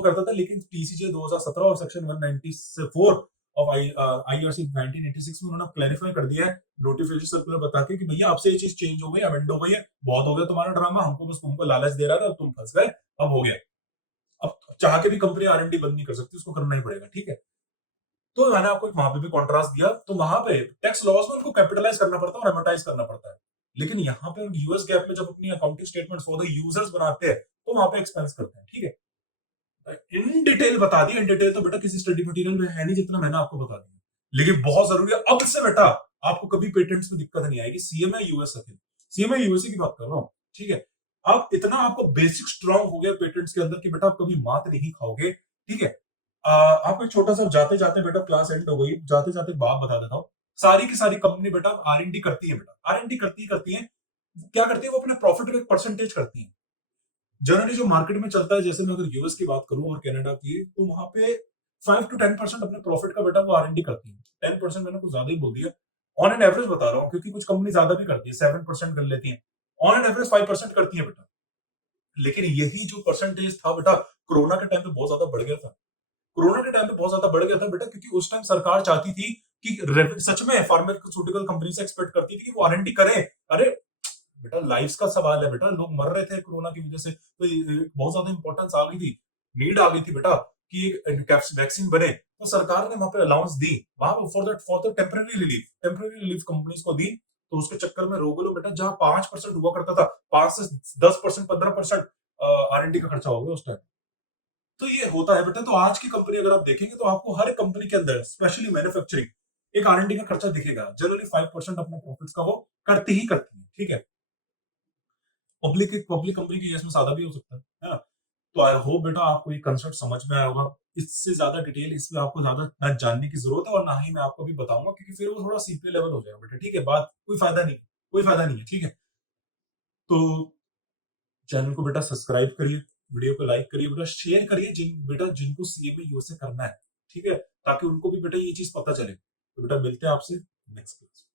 करता था, लेकिन टीसीजे 2017 और सेक्शन 194 ऑफ आईआरसी 1986 में उन्होंने क्लैरिफाई कर दिया है, नोटिफिकेशन सर्कुलर बता के कि भैया आपसे ये चीज चेंज हो गई, अमेंड हो गई है, बहुत हो गया तुम्हारा ड्रामा, हमको बस तुमको लालच दे रहा था, तुम फंस गए, अब हो गया। अब चाह के भी कंपनी आरएनडी बंद नहीं कर सकती, उसको करना ही पड़ेगा, ठीक है। तो मैंने आपको वहां पे भी कॉन्ट्रास्ट दिया, तो वहां पे टैक्स लॉस में उनको कैपिटलाइज करना पड़ता है और एमोटाइज करना पड़ता है। लेकिन यहाँ पे यूएस गैप में जब अपनी accounting statements for the users बनाते हैं, तो वहां पे एक्सपेंस करते हैं, ठीक है। इन डिटेल बता दिया, इन डिटेल तो बेटा किसी स्टडी मटेरियल में है नहीं जितना मैंने आपको बता दिया, लेकिन बहुत जरूरी है। अब से बेटा आपको कभी पेटेंट्स में दिक्कत नहीं आएगी, सीएमए यूएसए की, सीएमए यूएसए की बात कर रहा हूँ, ठीक है। अब इतना आपको बेसिक स्ट्रांग हो गया पेटेंट्स के अंदर कि बेटा आप कभी मात नहीं खाओगे, ठीक है। आपको एक छोटा सा जाते जाते बेटा, क्लास एंड हो गई, जाते जाते बात बता देता हूँ। सारी की सारी कंपनी बेटा आरएनडी करती है, बेटा आरएनडी करती है, क्या करती है, वो अपने प्रॉफिट का एक परसेंटेज करती है। जनरली जो मार्केट में चलता है, जैसे मैं अगर यूएस की बात करूं और कनाडा की, तो वहां पे 5 to 10% अपने प्रॉफिट का बेटा वो आरएनडी करती है। 10% मैंने कुछ ज्यादा ही बोल दिया, ऑन एन एवरेज बता रहा हूँ, क्योंकि कुछ कंपनी ज्यादा भी करती है, 7% कर लेती है, ऑन एन एवरेज 5% करती है बेटा। लेकिन यही जो परसेंटेज था बेटा, कोरोना के टाइम पे बहुत ज्यादा बढ़ गया था, कोरोना के टाइम पे बहुत ज्यादा बढ़ गया था बेटा, क्योंकि उस टाइम सरकार चाहती थी कि सच में फार्मास्यूटिकल कंपनी से एक्सपेक्ट करती थी कि वो आरएनडी करें। अरे बेटा लाइफ्स का सवाल है बेटा, लोग मर रहे थे कोरोना की वजह से, तो बहुत ज्यादा इंपॉर्टेंस आ गई थी, नीड आ गई थी बेटा कि एक वैक्सीन बने, तो सरकार ने वहां पे अलाउंस दी, वहां for the temporary relief companies को दी। तो उसके चक्कर में रोग लो बेटा, जहां 5% हुआ करता था, 5 से 10%, 15% आरएनडी का खर्चा हो गया उस टाइम। तो ये होता है बेटा। तो आज की कंपनी अगर आप देखेंगे, तो आपको हर कंपनी के अंदर, स्पेशली मैन्युफैक्चरिंग, एक आरएनडी का खर्चा दिखेगा। जनरली 5% अपने प्रॉफिट्स का वो करती ही करती है, ठीक है। पब्लिक कंपनी की इसमें ज्यादा भी हो सकता है ना। तो आई होप बेटा आपको ये कंसेप्ट समझ में आया होगा। इससे ज्यादा डिटेल इसमें आपको ज्यादा ना जानने की जरूरत है, और ना ही मैं आपको भी बताऊंगा, क्योंकि फिर वो थोड़ा सीपीए लेवल हो जाएगा बेटा, ठीक है। बात कोई फायदा नहीं, कोई फायदा नहीं है, ठीक है। तो चैनल को बेटा सब्सक्राइब करिए, वीडियो को लाइक करिए बेटा, शेयर करिए, जिनको सीए में यूएसए करना है, ठीक है, ताकि उनको भी बेटा ये चीज पता चले। तो बेटा मिलते हैं आपसे नेक्स्ट क्लास।